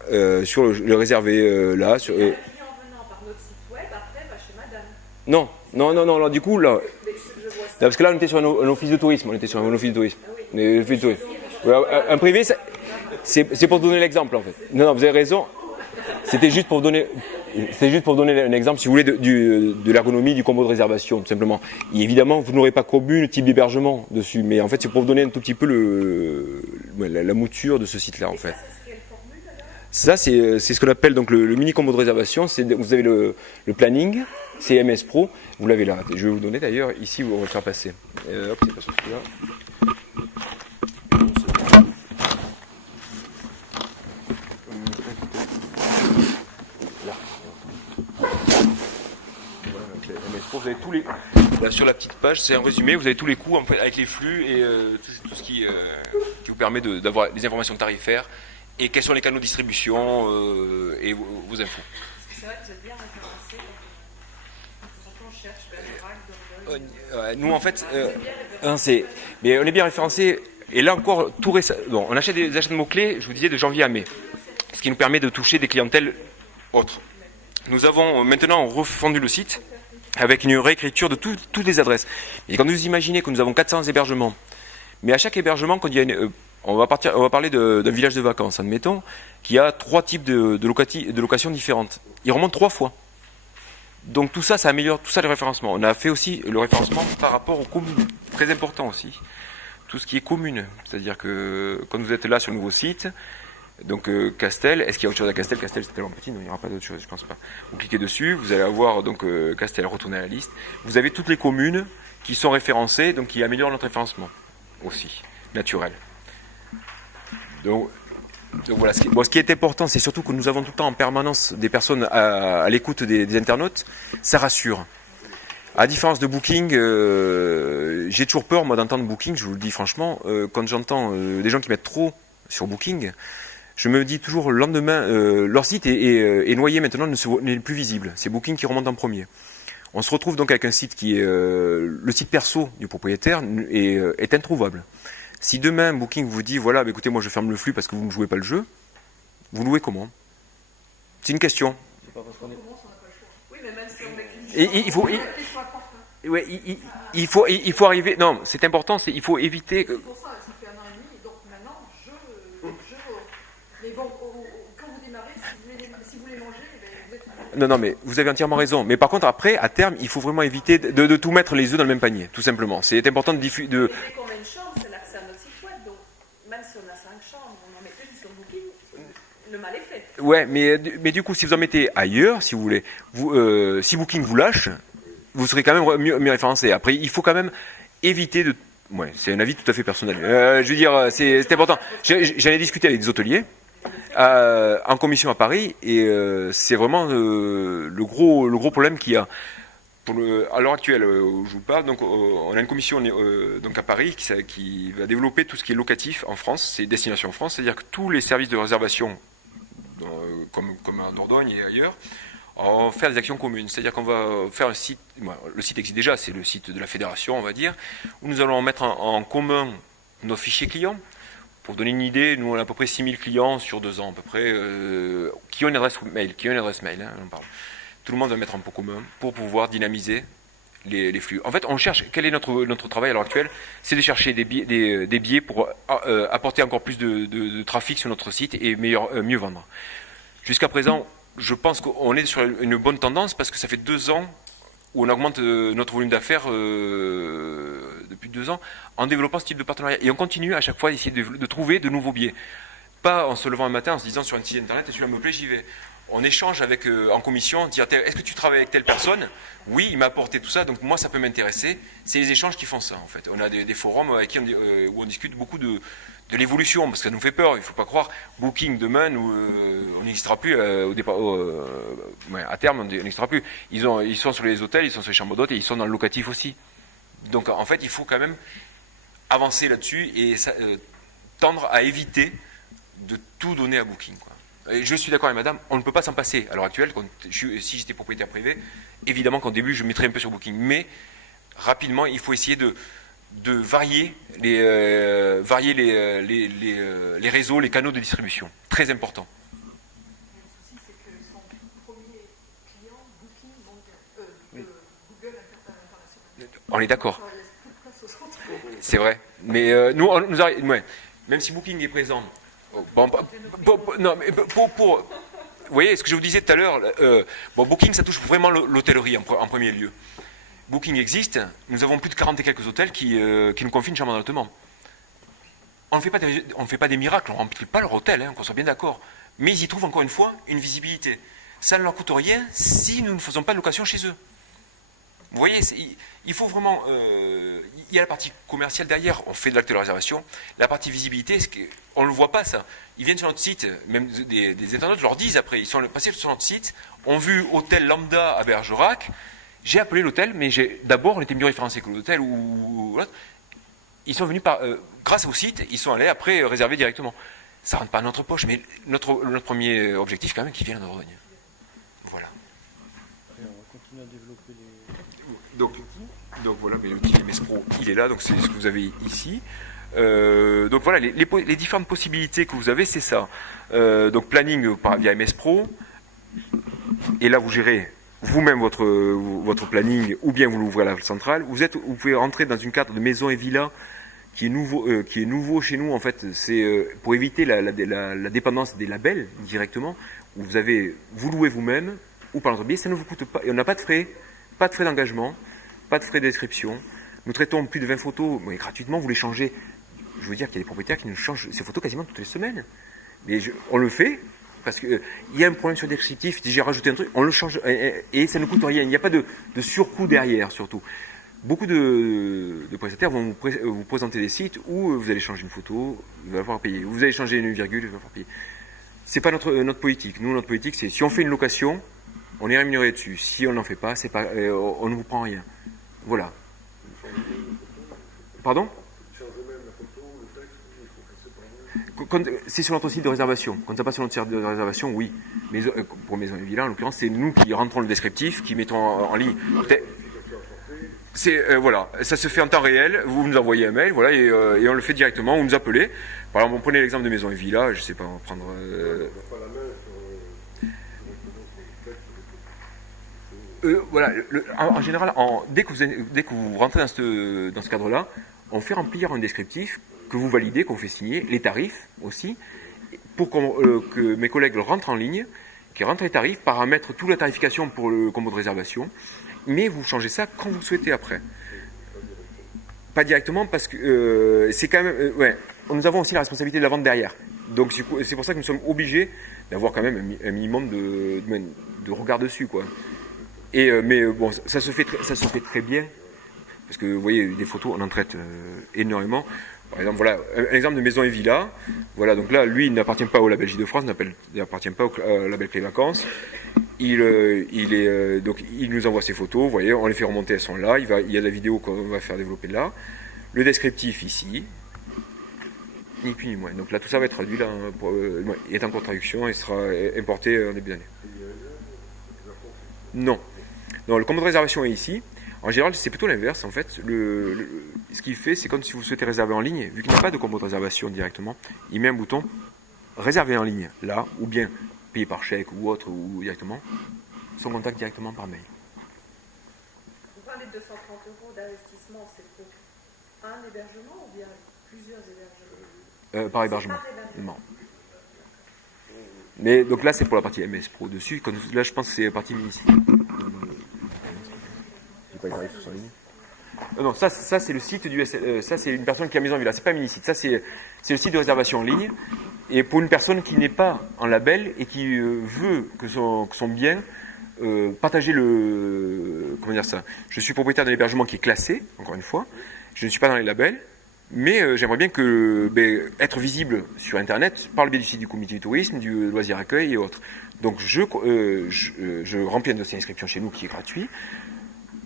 Sur le réservé là. Sur, en venant par notre site web, après, va chez madame. Non, du coup, là. Parce que là, on était sur un office de tourisme. Un privé, c'est pour donner l'exemple, en fait. Non, vous avez raison. C'était juste pour donner un exemple, si vous voulez, de l'ergonomie du combo de réservation, tout simplement. Et évidemment, vous n'aurez pas commune type d'hébergement dessus. Mais en fait, c'est pour vous donner un tout petit peu la mouture de ce site-là, en fait. Ça, c'est ce qu'on appelle donc le mini combo de réservation. Vous avez le planning, c'est MS Pro. Vous l'avez là. Je vais vous donner d'ailleurs, ici, on va le faire passer. Hop, c'est pas sur celui-là. Vous avez tous les... Là, sur la petite page, c'est un résumé, vous avez tous les coûts en fait, avec les flux et tout ce qui vous permet d'avoir des informations tarifaires et quels sont les canaux de distribution et vos infos. C'est vrai que vous êtes bien référencé. Quand on cherche Bergerac, Dordogne. Nous, en fait, mais on est bien référencé. Et là encore, tout récent. Bon, on achète des achats de mots-clés, je vous disais, de janvier à mai. Ce qui nous permet de toucher des clientèles autres. Nous avons maintenant refondu le site avec une réécriture de toutes les adresses. Et quand vous imaginez que nous avons 400 hébergements, mais à chaque hébergement, quand il y a on va parler d'un village de vacances, admettons, qui a 3 types de locations différentes. Il remonte 3 fois. Donc tout ça, ça améliore tout ça le référencement. On a fait aussi le référencement par rapport aux communes. Très important aussi. Tout ce qui est commune. C'est-à-dire que quand vous êtes là sur le nouveau site, donc Castel, est-ce qu'il y a autre chose à Castel? Castel c'est tellement petit, non, il n'y aura pas d'autre chose, je pense pas. Vous cliquez dessus, vous allez avoir donc Castel, retourner à la liste. Vous avez toutes les communes qui sont référencées, donc qui améliorent notre référencement aussi, naturel. Donc voilà, ce qui est important, c'est surtout que nous avons tout le temps en permanence des personnes à l'écoute des internautes, ça rassure. À différence de Booking, j'ai toujours peur moi d'entendre Booking, je vous le dis franchement, quand j'entends des gens qui mettent trop sur Booking, je me dis toujours le lendemain, leur site est noyé maintenant, n'est plus visible. C'est Booking qui remonte en premier. On se retrouve donc avec un site qui est le site perso du propriétaire est introuvable. Si demain Booking vous dit voilà, bah, écoutez, moi je ferme le flux parce que vous ne jouez pas le jeu, vous louez comment? C'est une question. C'est pas parce qu'on est... Oui, mais même si on met il faut arriver. Non, c'est important. Il faut éviter. C'est pour ça, ça fait 1 an et demi, donc maintenant mais bon, quand vous démarrez, si vous voulez manger, vous êtes... Non, mais vous avez entièrement raison. Mais par contre, après, à terme, il faut vraiment éviter de tout mettre les œufs dans le même panier, tout simplement. C'est important de diffuser. Mais dès qu'on a une chambre, c'est l'accès à notre site web, donc même si on a 5 chambres, on en met une sur Booking, le mal est fait. Ouais, mais du coup, si vous en mettez ailleurs, si vous voulez, si Booking vous lâche, vous serez quand même mieux référencé. Après, il faut quand même éviter de... Ouais, c'est un avis tout à fait personnel. Je veux dire, c'est important. J'en ai discuté avec des hôteliers en commission à Paris et c'est vraiment le gros problème qu'il y a. à l'heure actuelle, où je vous parle, donc, on a une commission donc à Paris qui va développer tout ce qui est locatif en France, c'est Destination France, c'est-à-dire que tous les services de réservation, comme à Dordogne et ailleurs, on va faire des actions communes. C'est-à-dire qu'on va faire un site, le site existe déjà, c'est le site de la fédération, on va dire, où nous allons mettre en commun nos fichiers clients. Pour vous donner une idée, nous on a à peu près 6000 clients sur 2 ans, à peu près, qui ont une adresse mail, hein, on parle. Tout le monde va mettre en pot commun pour pouvoir dynamiser les flux. En fait, on cherche, quel est notre travail à l'heure actuelle? C'est de chercher des biais pour apporter encore plus de trafic sur notre site et mieux vendre. Jusqu'à présent, je pense qu'on est sur une bonne tendance parce que ça fait 2 ans où on augmente notre volume d'affaires depuis 2 ans en développant ce type de partenariat. Et on continue à chaque fois d'essayer de trouver de nouveaux biais. Pas en se levant un matin en se disant sur un site internet, celui-là me plaît, j'y vais. On échange avec, en commission, dire est-ce que tu travailles avec telle personne? Oui, il m'a apporté tout ça, donc moi ça peut m'intéresser. C'est les échanges qui font ça en fait. On a des forums avec qui où on discute beaucoup de l'évolution, parce que ça nous fait peur, il ne faut pas croire. Booking demain, on n'existera plus au départ, à terme, on n'existera plus. Ils sont sur les hôtels, ils sont sur les chambres d'hôtes et ils sont dans le locatif aussi. Donc en fait, il faut quand même avancer là-dessus et tendre à éviter de tout donner à Booking, quoi. Et je suis d'accord avec madame, on ne peut pas s'en passer à l'heure actuelle. Si j'étais propriétaire privé, évidemment qu'au début je mettrais un peu sur Booking, mais rapidement il faut essayer de varier les réseaux, les canaux de distribution. Très important. Le souci, c'est que son premier client, Booking, Google International. On est d'accord. Ça laisse plus de place aux autres. C'est vrai. Mais même si Booking est présent. Non, mais vous voyez, ce que je vous disais tout à l'heure, Booking, ça touche vraiment l'hôtellerie en premier lieu. Booking existe, nous avons plus de 40 et quelques hôtels qui nous confient une chambre d'hôtel. On ne fait pas des miracles, on ne remplit pas leur hôtel, qu'on soit bien d'accord. Mais ils y trouvent encore une fois une visibilité. Ça ne leur coûte rien si nous ne faisons pas de location chez eux. Vous voyez, il faut vraiment... il y a la partie commerciale derrière, on fait de l'acte de réservation. La partie visibilité, on ne le voit pas ça. Ils viennent sur notre site, même des internautes leur disent après, ils sont passés sur notre site, ont vu hôtel lambda à Bergerac, j'ai appelé l'hôtel, mais d'abord on était mieux référencé que l'hôtel ou l'autre. Ils sont venus grâce au site, ils sont allés après réserver directement. Ça ne rentre pas à notre poche, mais notre premier objectif quand même, qu'ils viennent à Dordogne. Voilà. Et on va continuer à développer les... Donc voilà, mais l'outil MS Pro, il est là, donc c'est ce que vous avez ici. Donc voilà, les différentes possibilités que vous avez, c'est ça. Donc planning via MS Pro, et là vous gérez vous-même votre planning, ou bien vous l'ouvrez à la centrale. Vous pouvez rentrer dans une carte de maison et villa qui est nouveau chez nous en fait. C'est pour éviter la dépendance des labels directement. Où vous louez vous-même ou par l'entreprise, ça ne vous coûte pas. Et on n'a pas de frais d'engagement. Pas de frais d'inscription. Nous traitons plus de 20 photos, mais gratuitement, vous les changez. Je veux dire qu'il y a des propriétaires qui nous changent ces photos quasiment toutes les semaines. Mais on le fait, parce qu'il y a un problème sur le descriptif, j'ai rajouté un truc, on le change, et ça ne coûte rien. Il n'y a pas de surcoût derrière, surtout. Beaucoup de prestataires vont vous présenter des sites où vous allez changer une photo, il va falloir payer. Vous allez changer une virgule, il va falloir payer. C'est pas notre politique. Nous, notre politique, c'est si on fait une location, on est rémunéré dessus. Si on n'en fait pas, on ne vous prend rien. Voilà. Pardon? C'est sur notre site de réservation. Quand ça passe sur notre site de réservation, oui. Mais pour Maison et Villa, en l'occurrence, c'est nous qui rentrons le descriptif, qui mettons en ligne. Voilà, ça se fait en temps réel. Vous nous envoyez un mail, voilà, et on le fait directement. Vous nous appelez. Par exemple, on prenait l'exemple de Maison et Villa. Je sais pas, on va prendre. Voilà, en général, dès que vous rentrez dans ce cadre-là, on fait remplir un descriptif que vous validez, qu'on fait signer, les tarifs aussi, pour que mes collègues rentrent en ligne, qui rentrent les tarifs, paramètrent toute la tarification pour le combo de réservation, mais vous changez ça quand vous le souhaitez après. Pas directement parce que c'est quand même... nous avons aussi la responsabilité de la vente derrière. Donc c'est pour ça que nous sommes obligés d'avoir quand même un minimum de regard dessus, quoi. Mais bon, ça se fait très bien, parce que vous voyez, des photos, on en traite énormément. Par exemple, voilà, un exemple de maison et villa. Voilà, donc là, lui, il n'appartient pas au label J2France, il n'appartient pas au label Clé Vacances. Donc, il nous envoie ses photos, vous voyez, on les fait remonter, elles sont là. Il y a la vidéo qu'on va faire développer là. Le descriptif ici. Ni plus ni moins. Donc là, tout ça va être traduit, là, il est en cours de traduction et sera importé en début d'année. Non. Non, le combo de réservation est ici. En général, c'est plutôt l'inverse, en fait. Ce qu'il fait, c'est comme si vous souhaitez réserver en ligne, vu qu'il n'y a pas de combo de réservation directement, il met un bouton réserver en ligne, là, ou bien payer par chèque ou autre, ou directement, son contact directement par mail. Vous parlez de 230 € d'investissement, c'est pour un hébergement ou bien plusieurs hébergements? Par hébergement. Non. Mais donc là, c'est pour la partie MS Pro dessus. Là, je pense que c'est la partie municipale. Pas les tarifs en ligne. Non, ça c'est le site du ça c'est une personne qui a maison en villa, c'est pas un mini-site, ça c'est le site de réservation en ligne. Et pour une personne qui n'est pas en label et qui veut que son bien partager comment dire ça. Je suis propriétaire d'un hébergement qui est classé, encore une fois, je ne suis pas dans les labels, mais j'aimerais bien être visible sur Internet par le biais du site du comité du tourisme, du loisir accueil et autres. Donc je remplis un dossier d'inscription chez nous qui est gratuit.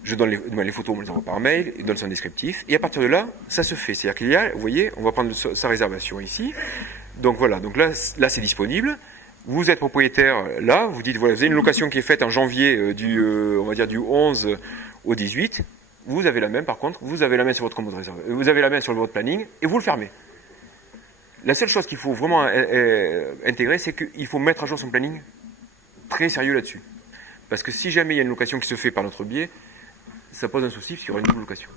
Je donne les photos, on me les envoie par mail, il donne son descriptif, et à partir de là, ça se fait. C'est-à-dire qu'il y a, vous voyez, on va prendre sa réservation ici. Donc voilà, donc là c'est disponible. Vous êtes propriétaire là, vous dites, voilà, vous avez une location qui est faite en janvier on va dire du 11 au 18. Vous avez la même, par contre, vous avez la main sur votre combo de réserve, vous avez la main sur votre planning, et vous le fermez. La seule chose qu'il faut vraiment intégrer, c'est qu'il faut mettre à jour son planning très sérieux là-dessus. Parce que si jamais il y a une location qui se fait par notre biais, ça pose un souci s'il y aura une double location.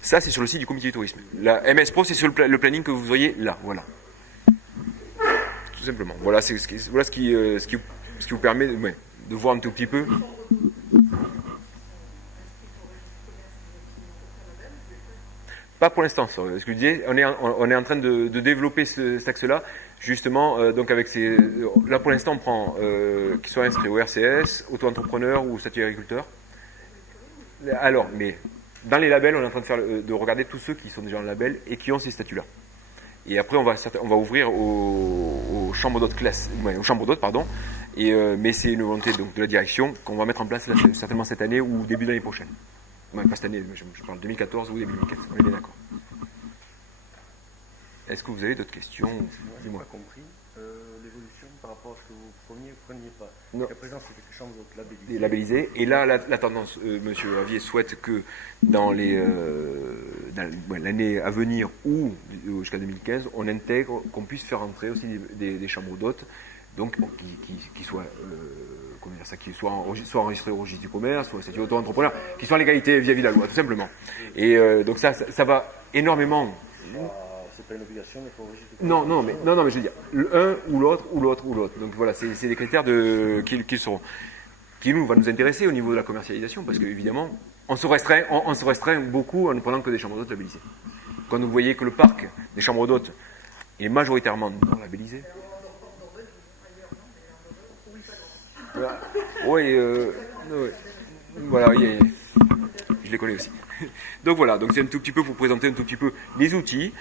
Ça, c'est sur le site du comité du tourisme. La MS Pro, c'est sur le planning que vous voyez là. Voilà. Tout simplement. Voilà, ce qui vous permet de voir un tout petit peu. Pas pour l'instant, ce que je disais, on est en train de développer cet axe-là. Justement, donc avec là pour l'instant on prend qu'ils soient inscrits au RCS, auto-entrepreneur ou statut agriculteur. Alors, mais dans les labels, on est en train de regarder tous ceux qui sont déjà en label et qui ont ces statuts-là. Et après, on va ouvrir aux chambres d'hôtes aux chambres d'hôtes, pardon. Mais c'est une volonté donc de la direction qu'on va mettre en place là, certainement cette année ou début d'année prochaine. Pas cette année, je parle 2014 ou début 2015. On est bien d'accord. Est-ce que vous avez d'autres questions? Je n'ai pas compris l'évolution par rapport à ce que vous preniez pas. Non. À présent, c'était les chambres labellisées. Des labellisés. Et là, la tendance, M. Ravier souhaite que dans l'année à venir ou jusqu'à 2015, on intègre, qu'on puisse faire entrer aussi des chambres d'hôtes, donc qui soient, comment dire ça, qui soient enregistrés au registre du commerce, soit statut auto-entrepreneur, qui soient en légalité vis-à-vis de la loi, tout simplement. Et donc ça va énormément. C'est pas une obligation, mais il faut enregistrer. Non, mais je veux dire, l'un ou l'autre. Donc voilà, c'est des critères qui va nous intéresser au niveau de la commercialisation, parce qu'évidemment, on se restreint beaucoup en ne prenant que des chambres d'hôtes labellisées. Quand vous voyez que le parc des chambres d'hôtes est majoritairement non labellisé. Voilà. Voilà, je les connais aussi. Donc voilà, donc c'est un tout petit peu pour présenter un tout petit peu les outils.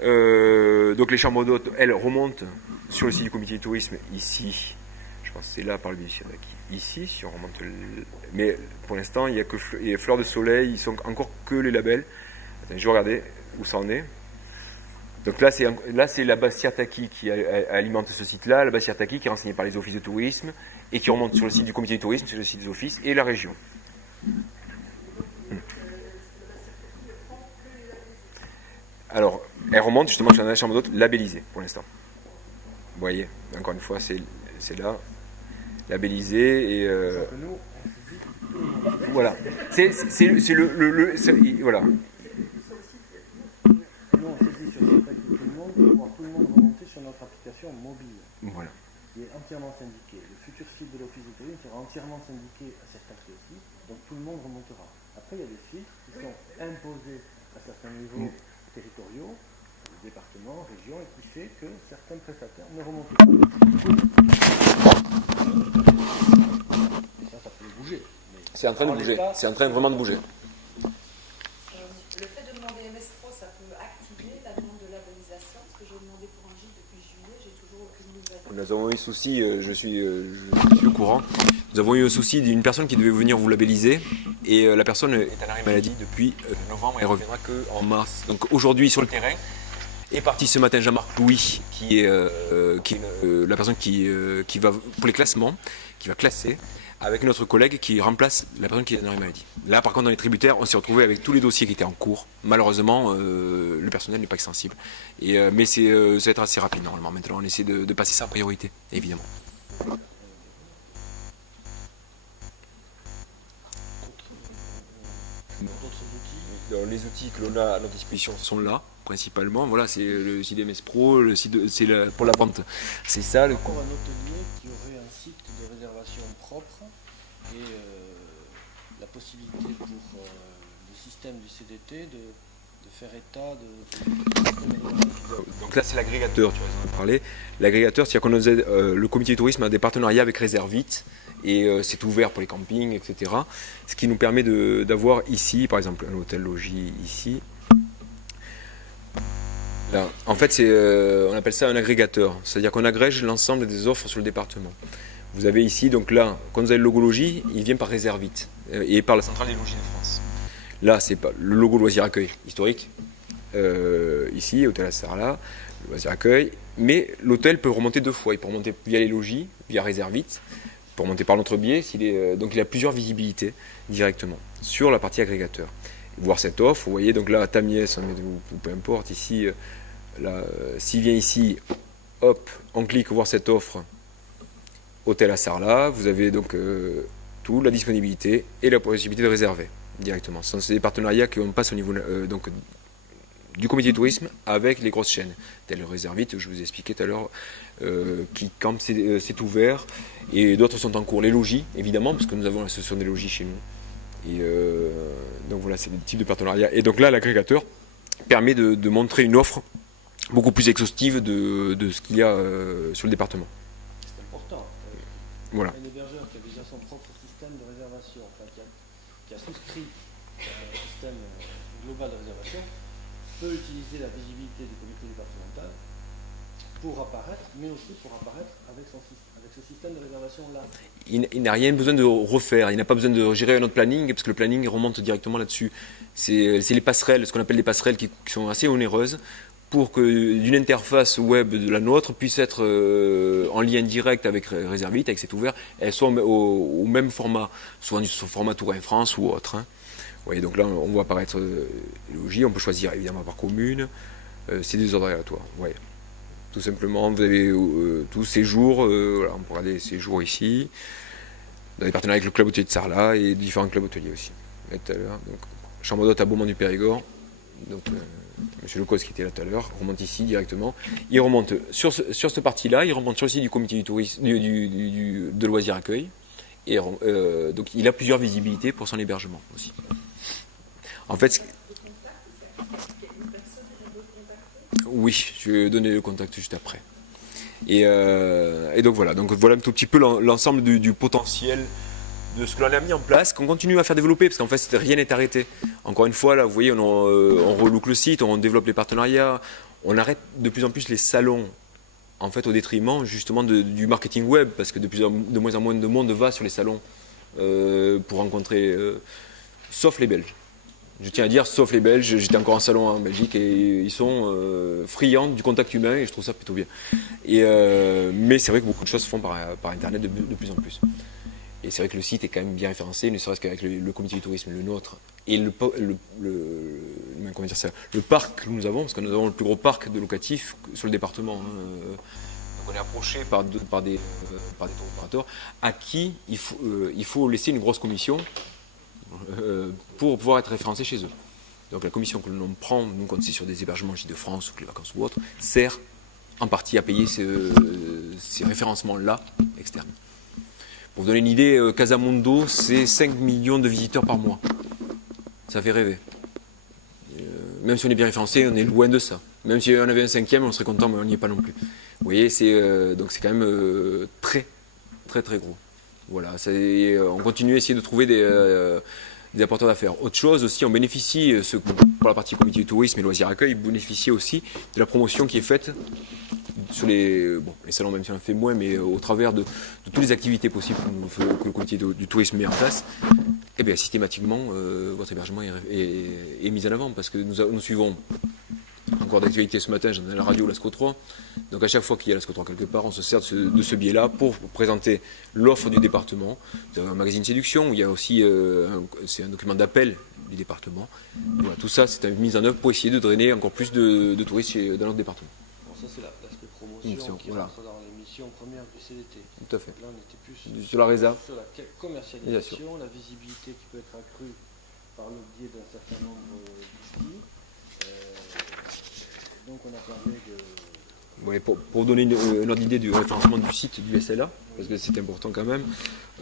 Donc les chambres d'hôtes, elles remontent sur le site du comité du tourisme ici. Je pense que c'est là par le biais ici, si on remonte. Mais pour l'instant, il y a que Fleurs de Soleil, ils sont encore que les labels. Attends, je vais regarder où ça en est. Donc là, c'est la base Sirtaki qui alimente ce site-là, la base Sirtaki qui est renseignée par les offices de tourisme et qui remonte sur le site du comité du tourisme, sur le site des offices et la région. Alors, elle remonte justement sur la chambre d'hôtes labellisée pour l'instant. Vous voyez, encore une fois, c'est là, labellisé et voilà. C'est voilà. Nous, on saisit sur cette activité tout le monde pour voir tout le monde remonter sur notre application mobile. Voilà. Qui est entièrement syndiquée. Le futur site de l'Office de tourisme sera entièrement syndiqué à certains aussi, donc tout le monde remontera. Après, il y a des filtres qui sont imposés à certains niveaux territoriaux, départements, régions, et qui fait que certains prestataires ne remontent pas. Et ça peut bouger. C'est en train de bouger. C'est en train vraiment de bouger. Nous avons eu souci, je suis au courant, nous avons eu un souci d'une personne qui devait venir vous labelliser et la personne est en arrêt maladie depuis novembre et reviendra qu'en mars. Donc aujourd'hui sur le terrain est parti ce matin Jean-Marc Louis qui est la personne qui va pour les classements, qui va classer avec notre collègue qui remplace la personne qui est en arrêt maladie. Là par contre dans les tributaires on s'est retrouvé avec tous les dossiers qui étaient en cours. Malheureusement le personnel n'est pas extensible. Mais ça va être assez rapide normalement. Maintenant on essaie de passer ça en priorité, évidemment. Les outils que l'on a à notre disposition sont là, principalement. Voilà, c'est le site MS Pro, le site pour la vente. C'est ça le Encore un hôtelier qui aurait un site de réservation propre et la possibilité pour le système du CDT de faire état de... Donc là c'est l'agrégateur, tu vas en parler. L'agrégateur, c'est-à-dire qu'on aide, le comité du tourisme a des partenariats avec Réservite et c'est ouvert pour les campings, etc. Ce qui nous permet d'avoir ici, par exemple, un hôtel-logis ici. Là, en fait, on appelle ça un agrégateur, c'est-à-dire qu'on agrège l'ensemble des offres sur le département. Vous avez ici, donc là, quand vous avez le logo logis, il vient par Réservite et par la centrale des logis de France. Là, c'est pas le logo loisir accueil historique. Ici, hôtel Assarla, loisir accueil. Mais l'hôtel peut remonter deux fois. Il peut remonter via les logis, via Réservite. Il peut remonter par notre biais. Donc il a plusieurs visibilités directement sur la partie agrégateur. Voir cette offre, vous voyez, donc là, Tamiès, ou peu importe, ici, s'il vient ici, hop, on clique voir cette offre, hôtel Assarla, vous avez donc tout, la disponibilité et la possibilité de réserver directement. Ce sont des partenariats qu'on passe au niveau donc, du comité de tourisme avec les grosses chaînes, telles le Réservite, je vous ai expliqué tout à l'heure, qui quand c'est ouvert, et d'autres sont en cours. Les logis, évidemment, parce que nous avons l'association des logis chez nous. Et donc voilà, c'est des types de partenariats. Et donc là, l'agrégateur permet de montrer une offre beaucoup plus exhaustive de ce qu'il y a sur le département. C'est important. Voilà. Un hébergeur qui a déjà son propre système de réservation, enfin, qui a souscrit au système global de réservation, peut utiliser la visibilité du comité départemental pour apparaître, mais aussi pour apparaître avec ce système de réservation-là. Il n'a rien besoin de refaire, il n'a pas besoin de gérer un autre planning, parce que le planning remonte directement là-dessus. C'est les passerelles, ce qu'on appelle des passerelles qui sont assez onéreuses, pour que d'une interface web de la nôtre puisse être en lien direct avec Réservite, avec cet ouvert, elle soit au même format, soit du format Tourin France ou autre. Hein. Vous voyez, donc là, on voit apparaître les logis, on peut choisir évidemment par commune, c'est des ordres aléatoires. Vous voyez. Tout simplement, vous avez tous ces jours, voilà, on peut regarder ces jours ici, dans des partenariats avec le club hôtelier de Sarlat et différents clubs hôteliers aussi. Là, tout à l'heure, donc, chambre d'hôte à Beaumont du Périgord, donc monsieur Lecos qui était là tout à l'heure, remonte ici directement. Il remonte sur cette partie-là, il remonte sur le site du comité du tourisme, de loisirs accueil, et donc il a plusieurs visibilités pour son hébergement aussi. En fait, oui, je vais donner le contact juste après. Et donc voilà un tout petit peu l'ensemble du potentiel de ce que l'on a mis en place, qu'on continue à faire développer, parce qu'en fait rien n'est arrêté. Encore une fois, là, vous voyez, on relook le site, on développe les partenariats, on arrête de plus en plus les salons, en fait, au détriment justement du marketing web, parce que de moins en moins de monde va sur les salons pour rencontrer, sauf les Belges. Je tiens à dire, sauf les Belges, j'étais encore en salon en Belgique et ils sont friands du contact humain et je trouve ça plutôt bien. Mais c'est vrai que beaucoup de choses se font par Internet de plus en plus. Et c'est vrai que le site est quand même bien référencé, ne serait-ce qu'avec le comité du tourisme, le nôtre, et le parc que nous avons, parce que nous avons le plus gros parc de locatifs sur le département. Hein. Donc on est approché par des tour opérateurs à qui il faut laisser une grosse commission pour pouvoir être référencé chez eux. Donc la commission que l'on prend, nous quand c'est sur des hébergements Gîtes de France ou les vacances ou autres, sert en partie à payer ces référencements-là externes. Pour vous donner une idée, Casamondo, c'est 5 millions de visiteurs par mois. Ça fait rêver. Même si on est bien référencé, on est loin de ça. Même si on avait un cinquième, on serait content, mais on n'y est pas non plus. Vous voyez, donc c'est quand même très, très, très gros. Voilà, on continue à essayer de trouver des apporteurs d'affaires. Autre chose aussi, on bénéficie, pour la partie comité du tourisme et loisirs accueil, bénéficie aussi de la promotion qui est faite sur les salons, même si on en fait moins, mais au travers de toutes les activités possibles que le comité du tourisme met en place, eh bien, systématiquement, votre hébergement est mis en avant, parce que nous suivons encore d'actualité ce matin, j'en ai à la radio, l'ASCO 3. Donc à chaque fois qu'il y a l'ASCO 3 quelque part, on se sert de ce biais-là pour présenter l'offre du département. Dans un magazine séduction, où il y a aussi c'est un document d'appel du département. Voilà, tout ça, c'est une mise en œuvre pour essayer de drainer encore plus de touristes dans notre département. Bon, ça c'est l'aspect promotion qui rentre dans les missions premières du CDT. Tout à fait. Là, on était plus sur la réserve. Sur la commercialisation, la visibilité qui peut être accrue par le biais d'un certain nombre d'outils. Donc on a parlé de... Ouais, pour donner une ordre d'idée du référencement du site du SLA, parce que c'est important quand même,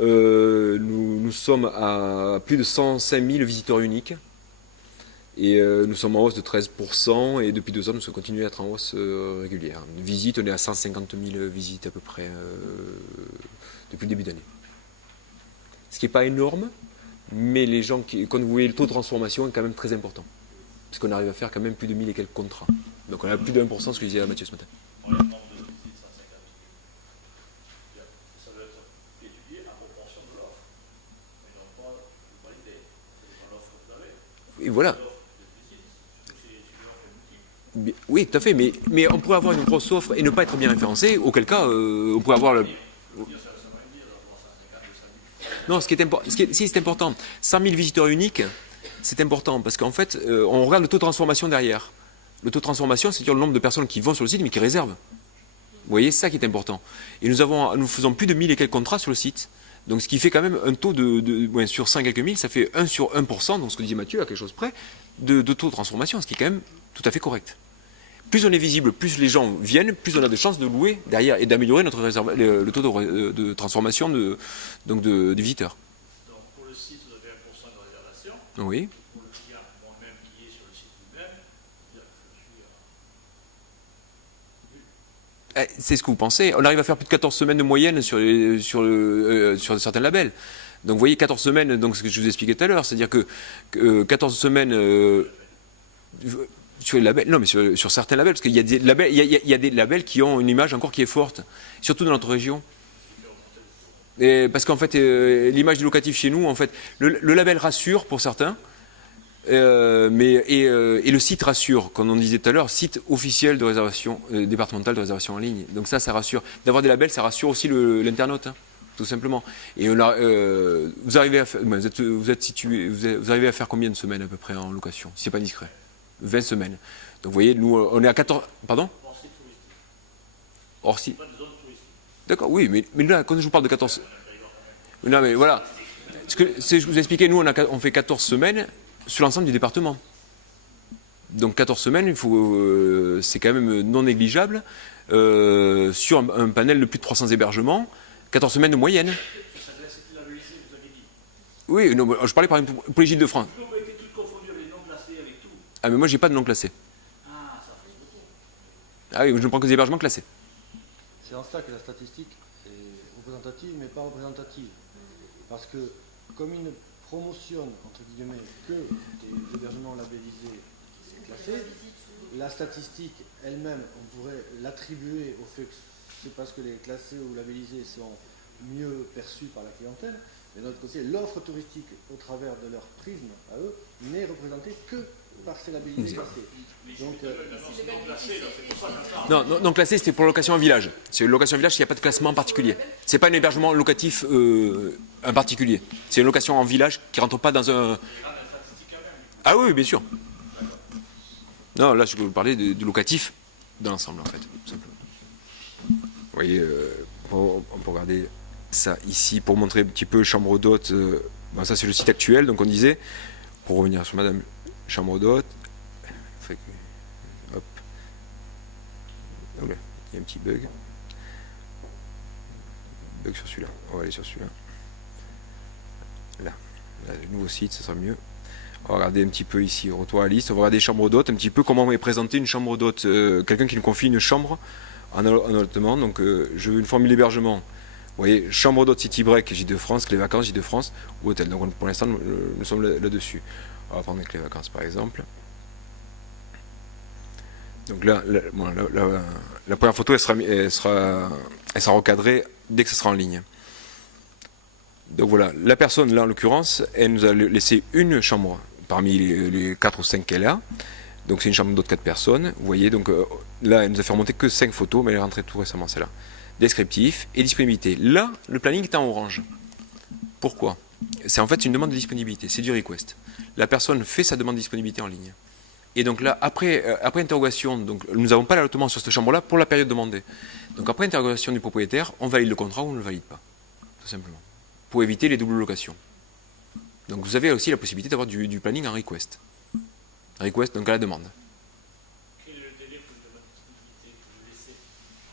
nous sommes à plus de 105 000 visiteurs uniques, et nous sommes en hausse de 13%, et depuis 2 ans, nous sommes continués à être en hausse régulière. Visite, on est à 150 000 visites à peu près depuis le début d'année. Ce qui n'est pas énorme, mais les gens quand vous voyez le taux de transformation est quand même très important, parce qu'on arrive à faire quand même plus de 1000 et quelques contrats. Donc on a plus de 1%, ce que je disais à Mathieu ce matin. Ça doit être étudié en proportion de l'offre, mais non pas de qualité. C'est l'offre que vous avez. Et voilà. Oui, tout à fait, mais on pourrait avoir une grosse offre et ne pas être bien référencé, auquel cas on pourrait avoir le... Non, si c'est important, 100 000 visiteurs uniques, c'est important, parce qu'en fait, on regarde le taux de transformation derrière. Le taux de transformation, c'est-à-dire le nombre de personnes qui vont sur le site, mais qui réservent. Vous voyez, c'est ça qui est important. Et nous faisons plus de 1000 et quelques contrats sur le site. Donc, ce qui fait quand même un taux sur 100 quelques mille, ça fait 1 sur 1%, donc ce que disait Mathieu, à quelque chose près, de taux de transformation, ce qui est quand même tout à fait correct. Plus on est visible, plus les gens viennent, plus on a de chances de louer derrière et d'améliorer le taux de transformation des visiteurs. Donc, pour le site, vous avez 1% de réservation. Oui. Pour le client, moi-même qui est sur le site lui-même, je suis c'est ce que vous pensez. On arrive à faire plus de 14 semaines de moyenne sur certains labels. Donc vous voyez, 14 semaines, donc ce que je vous expliquais tout à l'heure, c'est-à-dire que 14 semaines sur les labels, non mais sur certains labels, parce qu'il y a des labels, il y a des labels qui ont une image encore qui est forte, surtout dans notre région. Et parce qu'en fait, l'image du locatif chez nous, en fait, le label rassure pour certains, et le site rassure, comme on disait tout à l'heure, site officiel de réservation départemental de réservation en ligne. Donc ça rassure. D'avoir des labels, ça rassure aussi l'internaute, hein, tout simplement. Et vous arrivez à faire, vous arrivez à faire combien de semaines à peu près en location, si c'est pas discret? 20 semaines. Donc vous voyez, nous on est à 14. Pardon? Hors site. D'accord, oui, mais là, quand je vous parle de 14. Non, mais voilà. Je vous ai expliqué, nous on fait 14 semaines sur l'ensemble du département. Donc 14 semaines, c'est quand même non négligeable. Sur un panel de plus de 300 hébergements, 14 semaines de moyenne. Oui, non, je parlais par exemple pour les Gilles de France. Ah, mais moi j'ai pas de non classé. Ah oui, je ne prends que des hébergements classés. C'est en ça que la statistique est représentative, mais pas représentative. Parce que comme il ne promotionne, entre guillemets, que des hébergements labellisés classés, la statistique elle-même, on pourrait l'attribuer au fait que c'est parce que les classés ou labellisés sont mieux perçus par la clientèle. Mais de l'autre côté, l'offre touristique, au travers de leur prisme à eux, n'est représentée que par ces labellisés classés. Donc, non, classé, c'était pour location en village. C'est une location en village, il n'y a pas de classement en particulier. C'est pas un hébergement locatif en particulier. C'est une location en village qui ne rentre pas dans un... Ah oui, bien sûr. Non, là, je peux vous parler du locatif dans l'ensemble, en fait. Tout simplement. Vous voyez, on peut regarder ça ici pour montrer un petit peu chambre d'hôte. Ça, c'est le site actuel, donc on disait, pour revenir sur Madame Chambre d'hôte. Hop. Oula, il y a un petit bug. Bug sur celui-là. On va aller sur celui-là. Là, le nouveau site, ça sera mieux. On va regarder un petit peu ici, retour à la liste. On va regarder chambre d'hôte, un petit peu comment est présentée une chambre d'hôte. Quelqu'un qui nous confie une chambre en allottement. Donc, je veux une formule d'hébergement. Vous voyez, chambre d'hôte City Break, J2France, Clé Vacances, J2France, ou hôtel. Donc, pour l'instant, nous sommes là-dessus. On va prendre les Clé Vacances, par exemple. Donc là, la première photo, elle sera recadrée dès que ce sera en ligne. Donc voilà, la personne, là en l'occurrence, elle nous a laissé une chambre parmi les 4 ou 5 qu'elle a. Donc c'est une chambre d'autres 4 personnes. Vous voyez, donc là, elle nous a fait remonter que 5 photos, mais elle est rentrée tout récemment, celle-là. Descriptif et disponibilité. Là, le planning est en orange. Pourquoi? C'est en fait une demande de disponibilité, c'est du request. La personne fait sa demande de disponibilité en ligne. Et donc là, après interrogation, donc nous n'avons pas l'allottement sur cette chambre-là pour la période demandée. Donc après interrogation du propriétaire, on valide le contrat ou on ne le valide pas, tout simplement, pour éviter les doubles locations. Donc vous avez aussi la possibilité d'avoir du planning en request. Request, donc à la demande. Quel est le délai pour une demande de disponibilité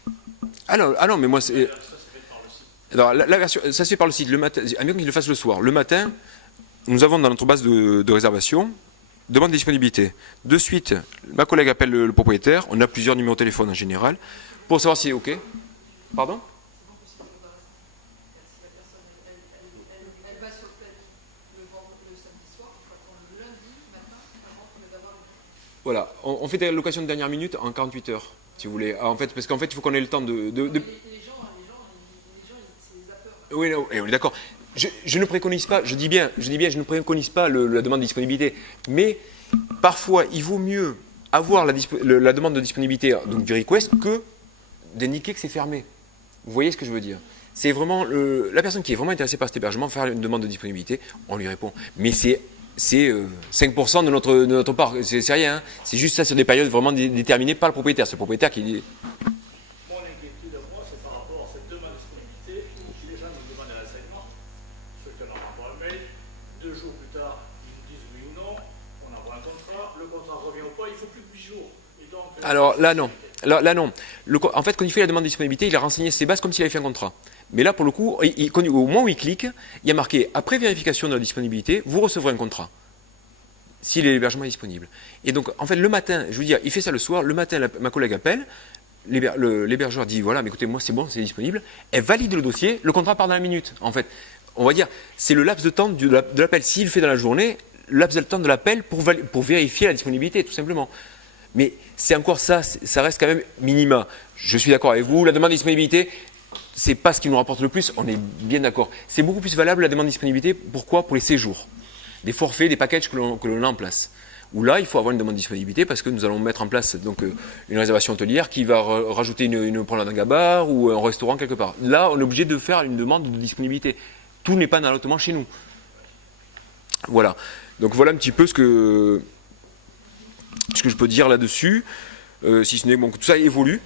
que vous laissez? Ah non, mais moi c'est... Ça se fait par le site. Alors la version, ça se fait par le site, le matin, admettons qu'il le fasse le soir. Le matin, nous avons dans notre base de réservation, demande de disponibilité. De suite, ma collègue appelle le propriétaire, on a plusieurs numéros de téléphone en général, pour savoir si c'est OK. Pardon? Voilà, on fait des locations de dernière minute en 48 heures, si vous voulez. En fait, parce qu'en fait, il faut qu'on ait le temps de... Les gens, c'est les zappeurs. Oui, non, on est d'accord. Je ne préconise pas, je dis bien, je ne préconise pas la demande de disponibilité, mais parfois, il vaut mieux avoir la demande de disponibilité, donc du request, que d'indiquer que c'est fermé. Vous voyez ce que je veux dire? C'est vraiment la personne qui est vraiment intéressée par cet hébergement, faire une demande de disponibilité, on lui répond. Mais c'est 5% de notre part, c'est rien. Hein. C'est juste ça sur des périodes vraiment déterminées par le propriétaire. C'est le propriétaire qui dit... Mon inquiétude à moi, c'est par rapport à cette demande de disponibilité où si les gens nous demandent un renseignement, ceux qui leur envoient un mail, 2 jours plus tard, ils nous disent oui ou non, on envoie un contrat, le contrat revient ou pas, il faut plus que 8 jours. Et donc, alors là, non. Là, non. En fait, quand il fait la demande de disponibilité, il a renseigné ses bases comme s'il avait fait un contrat. Mais là, pour le coup, au moment où il clique, il y a marqué « Après vérification de la disponibilité, vous recevrez un contrat. » Si l'hébergement est disponible. Et donc, en fait, le matin, je veux dire, il fait ça le soir, le matin, ma collègue appelle, l'hébergeur dit « Voilà, mais écoutez, moi, c'est bon, c'est disponible. » Elle valide le dossier, le contrat part dans la minute. En fait, on va dire, c'est le laps de temps de l'appel. S'il le fait dans la journée, le laps de temps de l'appel pour vérifier la disponibilité, tout simplement. Mais c'est encore ça reste quand même minima. Je suis d'accord avec vous, la demande de disponibilité, c'est pas ce qui nous rapporte le plus, on est bien d'accord. C'est beaucoup plus valable la demande de disponibilité, pourquoi? Pour les séjours. Des forfaits, des packages que l'on a en place. Où là, il faut avoir une demande de disponibilité parce que nous allons mettre en place donc, une réservation hôtelière qui va rajouter une promenade en gabar ou un restaurant quelque part. Là, on est obligé de faire une demande de disponibilité. Tout n'est pas dans l'allottement chez nous. Voilà. Donc voilà un petit peu ce que je peux dire là-dessus. Si ce n'est bon, tout ça évolue.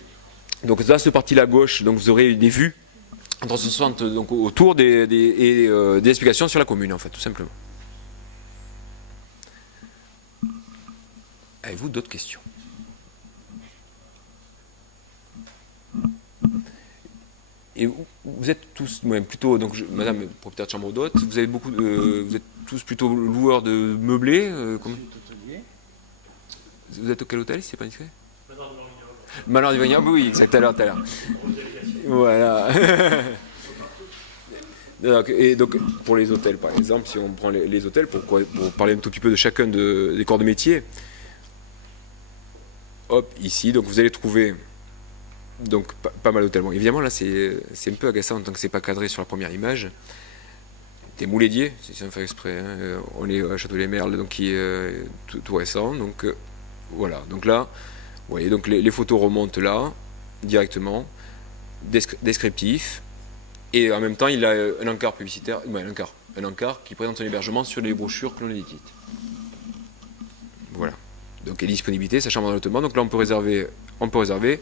Donc là, cette partie-là à gauche, donc vous aurez des vues en 360 donc, autour des explications sur la commune, en fait, tout simplement. Avez-vous d'autres questions? Et vous êtes tous, plutôt, donc madame, propriétaire de chambre d'hôte, vous êtes tous plutôt loueurs de meublés Vous êtes au quel hôtel, si c'est pas indiscret? Manoir du Vignoble, oui, exact, tout à l'heure. Voilà. Et donc, pour les hôtels, par exemple, si on prend les hôtels, pour parler un tout petit peu de chacun des corps de métier, hop, ici, donc vous allez trouver donc, pas mal d'hôtels. Bon, évidemment, là, c'est un peu agaçant en tant que c'est pas cadré sur la première image. Des moulédiers, si c'est un fait exprès. Hein. On est à Château-les-Merles, donc qui est tout récent. Donc, voilà. Donc là, vous voyez, donc les photos remontent là, directement, descriptif. Et en même temps, il a un encart publicitaire, un encart qui présente son hébergement sur les brochures que l'on édite. Voilà. Donc, les disponibilités, sa chambre d'allottement. Donc là, on peut réserver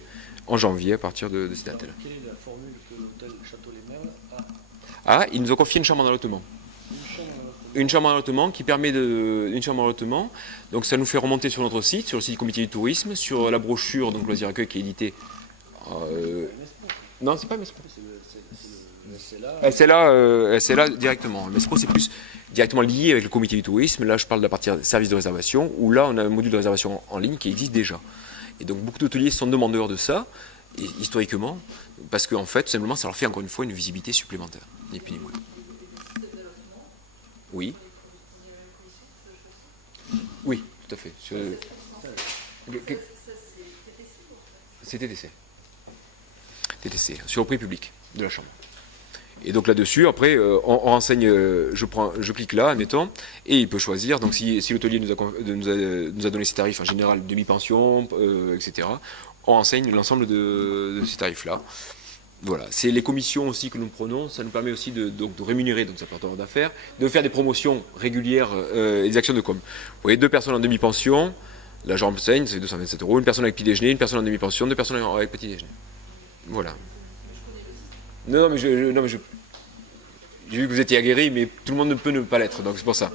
en janvier à partir de cette date-là. Quelle est la formule que l'hôtel Château-les-Merles a? Ah, il nous a confié une chambre d'allottement. Une chambre d'allottement qui permet une chambre d'allottement. Donc, ça nous fait remonter sur notre site, sur le site du comité du tourisme, sur la brochure, donc Loisirs Accueil qui est éditée. Non, c'est pas Mespro. C'est là directement. Mespro, c'est plus directement lié avec le comité du tourisme. Là, je parle de la partie service de réservation, où là, on a un module de réservation en ligne qui existe déjà. Et donc, beaucoup d'hôteliers sont demandeurs de ça, et, historiquement, parce qu'en fait, tout simplement, ça leur fait encore une fois une visibilité supplémentaire. Ni plus ni moins. Oui. Oui, tout à fait. c'est TTC. TTC, sur le prix public de la Chambre. Et donc là-dessus, après, on renseigne, je clique là, admettons, et il peut choisir, donc si l'hôtelier nous a donné ses tarifs en général, demi-pension, etc., on renseigne l'ensemble de ces tarifs-là. Voilà, c'est les commissions aussi que nous prenons, ça nous permet aussi de rémunérer donc, ces partenaires d'affaires, de faire des promotions régulières et des actions de com. Vous voyez, 2 personnes en demi-pension, là je renseigne, c'est 227 €, une personne avec petit déjeuner, une personne en demi-pension, 2 personnes avec petit déjeuner. Voilà. Non, mais j'ai vu que vous étiez aguerri, mais tout le monde ne peut ne pas l'être, donc c'est pour ça.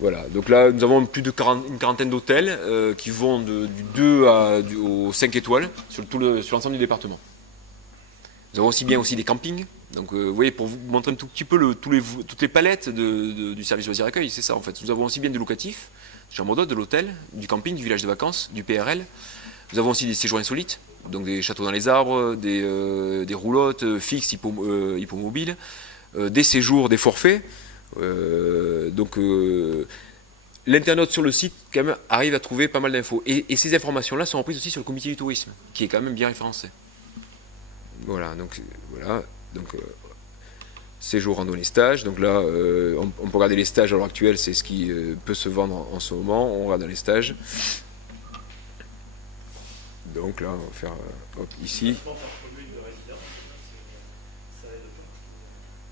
Voilà, donc là nous avons plus de une quarantaine d'hôtels qui vont du 2 aux 5 étoiles sur l'ensemble du département. Nous avons aussi des campings, donc vous voyez, pour vous montrer un tout petit peu toutes les palettes du service loisirs accueil, c'est ça en fait. Nous avons aussi bien du locatif, du chambre d'hôte, de l'hôtel, du camping, du village de vacances, du PRL. Nous avons aussi des séjours insolites, donc des châteaux dans les arbres, des roulottes fixes, hippomobiles, des séjours, des forfaits. L'internaute sur le site quand même arrive à trouver pas mal d'infos. Et ces informations-là sont reprises aussi sur le comité du tourisme, qui est quand même bien référencé. Voilà, donc séjour, randonnée, stage. Donc là, on peut regarder les stages à l'heure actuelle, c'est ce qui peut se vendre en ce moment. On regarde dans les stages. Donc là, on va faire ici.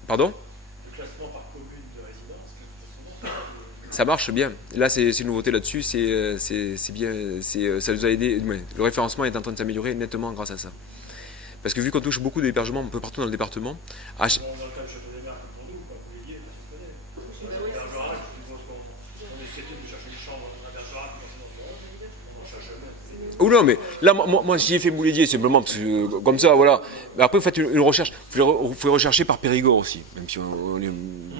Pardon ? Ça marche bien. Là, c'est une nouveauté là-dessus. C'est bien. Ça nous a aidé. Ouais, le référencement est en train de s'améliorer nettement grâce à ça. Parce que vu qu'on touche beaucoup d'hébergements un peu partout dans le département. Oh non, mais là, moi j'y ai fait Mouledier simplement, parce que, comme ça, voilà. Mais après, vous faites une recherche, vous pouvez rechercher par Périgord aussi, même si on est,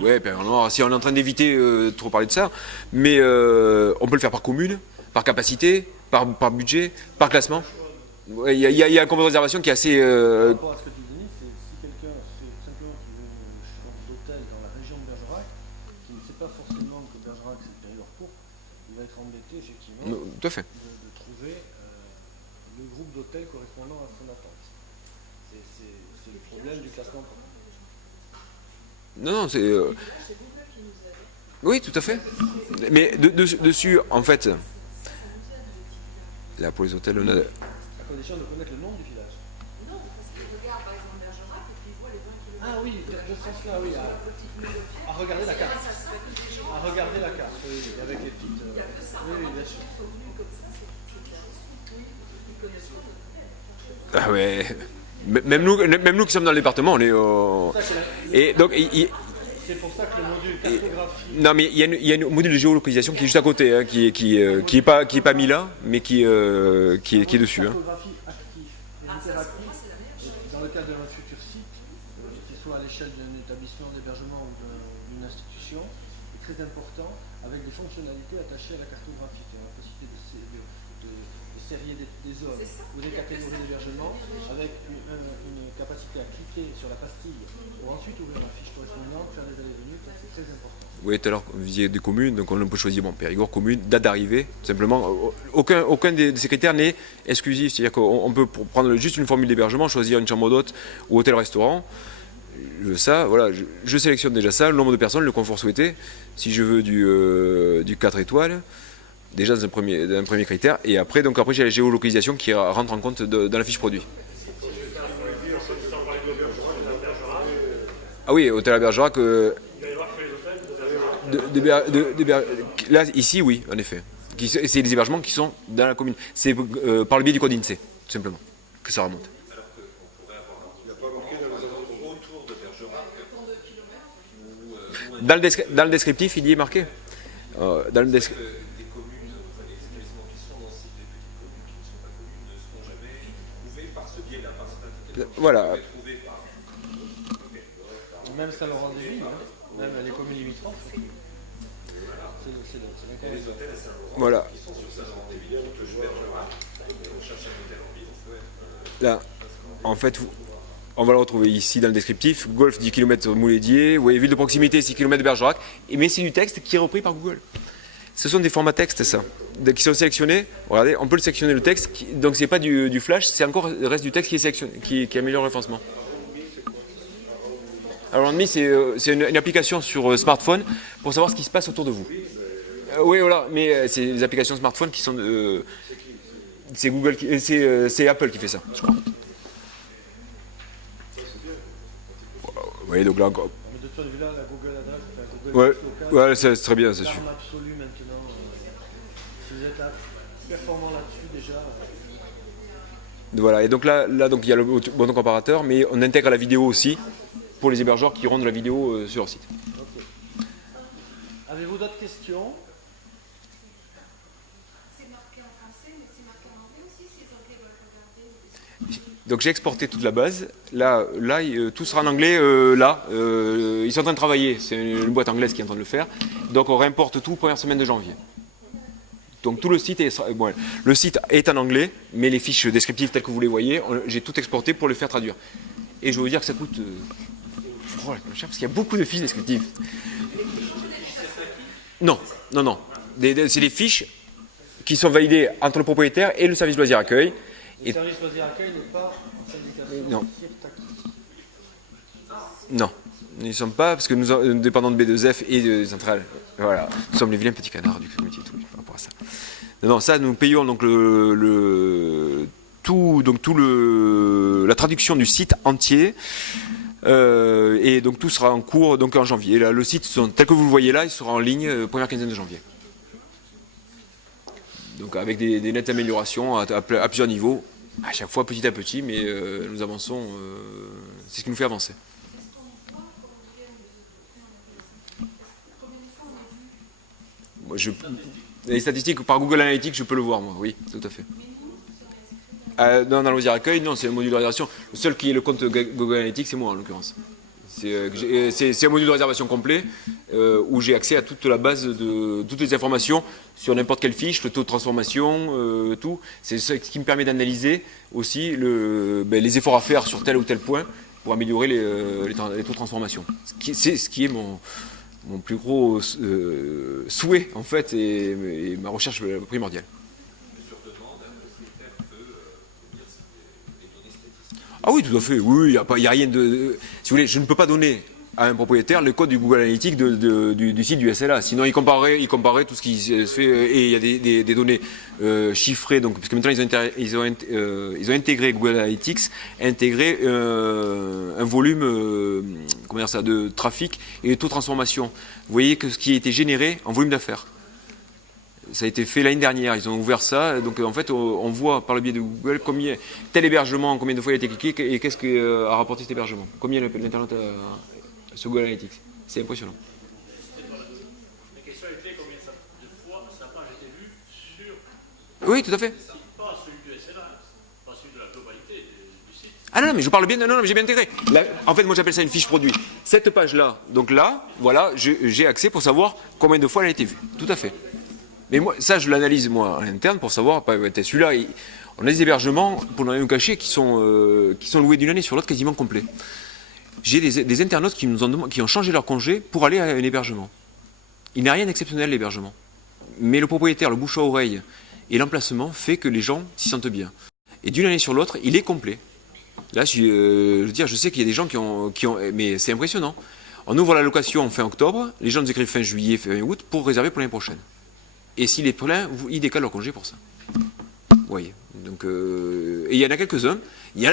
ouais, Périgord, si on est en train d'éviter de trop parler de ça, mais on peut le faire par commune, par capacité, par budget, par classement. Il y a un combat de réservation qui est assez... Par rapport à ce que tu dis, c'est si quelqu'un, c'est simplement qui veut une chambre d'hôtel dans la région de Bergerac, qui ne sait pas forcément que Bergerac c'est le Périgord pourpre, il va être embêté effectivement tout à fait. de trouver le groupe d'hôtels correspondant à son attente. C'est le problème du classement. Non, c'est... Oui, tout à fait. Mais dessus, en fait, là pour les hôtels, on a... À condition de connaître le nom du village. Non, parce qu'il regarde par exemple Bergerac et puis il voit les 20 km. Ah oui, de ce sens-là, oui. À regarder la carte. À regarder la carte, oui, avec les petites... Oui, bien sûr. Ah ouais. Même nous qui sommes dans le département, on est... Et donc... C'est pour ça que le module cartographie... Non, mais il y a un module de géolocalisation qui est juste à côté, hein, qui est pas mis là, mais qui est dessus. Hein. Cartographie active et littérative, dans le cadre d'un futur site, qui soit à l'échelle d'un établissement d'hébergement ou d'une institution, est très important, avec des fonctionnalités attachées à la cartographie, la possibilité de sérier des zones ou des catégories d'hébergement, avec une capacité à cliquer sur la pastille pour ensuite ouvrir la fiche correspondante, faire des allées-venues, ça c'est très important. Oui, tout à l'heure, vous visiez des communes, donc on peut choisir Périgord, commune, date d'arrivée, tout simplement. Aucun de ces critères n'est exclusif, c'est-à-dire qu'on peut prendre juste une formule d'hébergement, choisir une chambre d'hôte ou hôtel-restaurant. Ça, voilà, je sélectionne déjà ça, le nombre de personnes, le confort souhaité. Si je veux du 4 étoiles, déjà dans un premier critère, et après j'ai la géolocalisation qui rentre en compte dans la fiche produit. Ah oui, hôtel à Bergerac. Là, ici, oui, en effet. C'est des hébergements qui sont dans la commune. C'est par le biais du code INSEE, tout simplement, que ça remonte. Alors qu'on pourrait avoir... Il n'y a pas manqué dans les endroits autour de Bergerac Dans le descriptif, il y est marqué. Dans le descriptif. Des communes, les établissements qui sont dans ces petites communes qui ne sont pas communes ne seront jamais trouvés par ce biais-là, par cette Voilà. Même Saint-Laurent-des-Villes, hein, même les communes limitrophes. C'est voilà. Là, en fait, on va le retrouver ici dans le descriptif. Golf 10 km Mouledier. Vous voyez, ville de proximité 6 km de Bergerac. Mais c'est du texte qui est repris par Google. Ce sont des formats texte, ça, qui sont sélectionnés. Regardez, on peut le sélectionner le texte, donc c'est pas du flash, c'est encore le reste du texte qui est sélectionné, qui améliore le référencement. Alors Roundme, c'est une application sur smartphone pour savoir ce qui se passe autour de vous. Oui, voilà, mais c'est les applications smartphone qui sont... c'est Google, c'est Apple qui fait ça, je crois. Vous voyez, donc là encore... Mais de ce point de vue-là, la Google Adresse, Google Ouais, c'est très bien, c'est sûr. L'arme absolue maintenant. Si vous êtes performant là-dessus déjà... Voilà, et donc là donc, il y a le bouton comparateur, mais on intègre la vidéo aussi pour les hébergeurs qui rendent la vidéo sur leur site. Okay. Avez-vous d'autres questions? C'est marqué en français, mais c'est marqué en anglais aussi, si les Anglais veulent regarder. Donc j'ai exporté toute la base. Là, tout sera en anglais. Ils sont en train de travailler. C'est une boîte anglaise qui est en train de le faire. Donc on réimporte tout première semaine de janvier. Donc tout le site le site est en anglais, mais les fiches descriptives telles que vous les voyez, j'ai tout exporté pour les faire traduire. Et je veux vous dire que ça coûte cher parce qu'il y a beaucoup de fiches descriptives. Non. C'est des fiches qui sont validées entre le propriétaire et le service loisir accueil. Le service loisir accueil n'est pas en syndication. Non. Non, ils ne sont pas, parce que nous dépendons de B2F et de Centrale. Voilà, nous sommes les vilains petits canards du comité tout par rapport à ça. Non, ça, nous payons donc la traduction du site entier. Et donc tout sera en cours donc en janvier. Là, le site, tel que vous le voyez là, il sera en ligne première quinzaine de janvier. Donc avec des nettes améliorations à plusieurs niveaux, à chaque fois petit à petit, mais nous avançons, c'est ce qui nous fait avancer. Moi, les statistiques par Google Analytics, je peux le voir, moi, oui, tout à fait. Dans le loisir accueil, non, c'est un module de réservation. Le seul qui est le compte Google Analytics, c'est moi en l'occurrence. C'est un module de réservation complet où j'ai accès à toute la base de toutes les informations sur n'importe quelle fiche, le taux de transformation, tout. C'est ce qui me permet d'analyser aussi les efforts à faire sur tel ou tel point pour améliorer les taux de transformation. C'est ce qui est mon plus gros souhait en fait et ma recherche primordiale. Ah oui, tout à fait. Oui, il n'y a rien de... Si vous voulez, je ne peux pas donner à un propriétaire le code du Google Analytics du site du SLA. Sinon, il comparerait tout ce qui se fait. Et il y a des données chiffrées. Donc, parce que maintenant, ils ont intégré Google Analytics, intégré un volume de trafic et de taux de transformation. Vous voyez que ce qui a été généré en volume d'affaires. Ça a été fait l'année dernière, ils ont ouvert ça, donc en fait on voit par le biais de Google tel hébergement, combien de fois il a été cliqué et qu'est-ce qu'a rapporté cet hébergement, combien l'internet sur Google Analytics, c'est impressionnant. La question était combien de fois sa page a été vue sur... Oui, tout à fait. Pas celui du SLA, pas celui de la globalité du site. Ah non, mais je parle bien, non, mais j'ai bien intégré. En fait, moi j'appelle ça une fiche produit. Cette page-là, donc là, voilà, j'ai accès pour savoir combien de fois elle a été vue, tout à fait. Mais moi, ça, je l'analyse, moi, en interne, pour savoir, celui-là, on a des hébergements, pour ne rien nous cacher, qui sont loués d'une année sur l'autre quasiment complets. J'ai des internautes qui ont changé leur congé pour aller à un hébergement. Il n'y a rien d'exceptionnel, l'hébergement. Mais le propriétaire, le bouche à oreille et l'emplacement fait que les gens s'y sentent bien. Et d'une année sur l'autre, il est complet. Là, je veux dire, je sais qu'il y a des gens qui ont... Mais c'est impressionnant. On ouvre la location en fin octobre, les gens nous écrivent fin juillet, fin août, pour réserver pour l'année prochaine. Et s'il est plein, ils décalent leur congé pour ça. Vous voyez. Donc, et il y en a quelques-uns.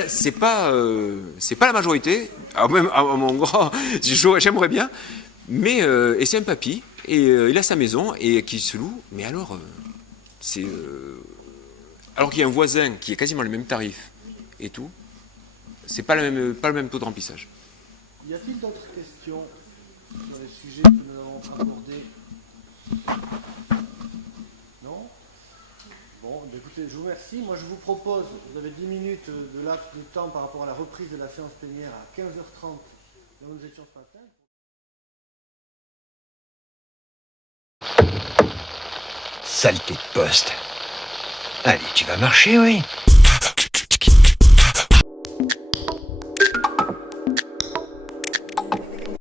C'est pas la majorité. Même à mon grand, j'aimerais bien. Mais et c'est un papy et il a sa maison et qui se loue. Mais alors, alors qu'il y a un voisin qui a quasiment le même tarif et tout, c'est pas le même taux de remplissage. Y a-t-il d'autres questions sur les sujets que nous avons abordés? Écoutez, je vous remercie. Moi, je vous propose, vous avez 10 minutes de laps de temps par rapport à la reprise de la séance plénière à 15h30, là où nous étions ce matin. Saleté de poste. Allez, tu vas marcher, oui.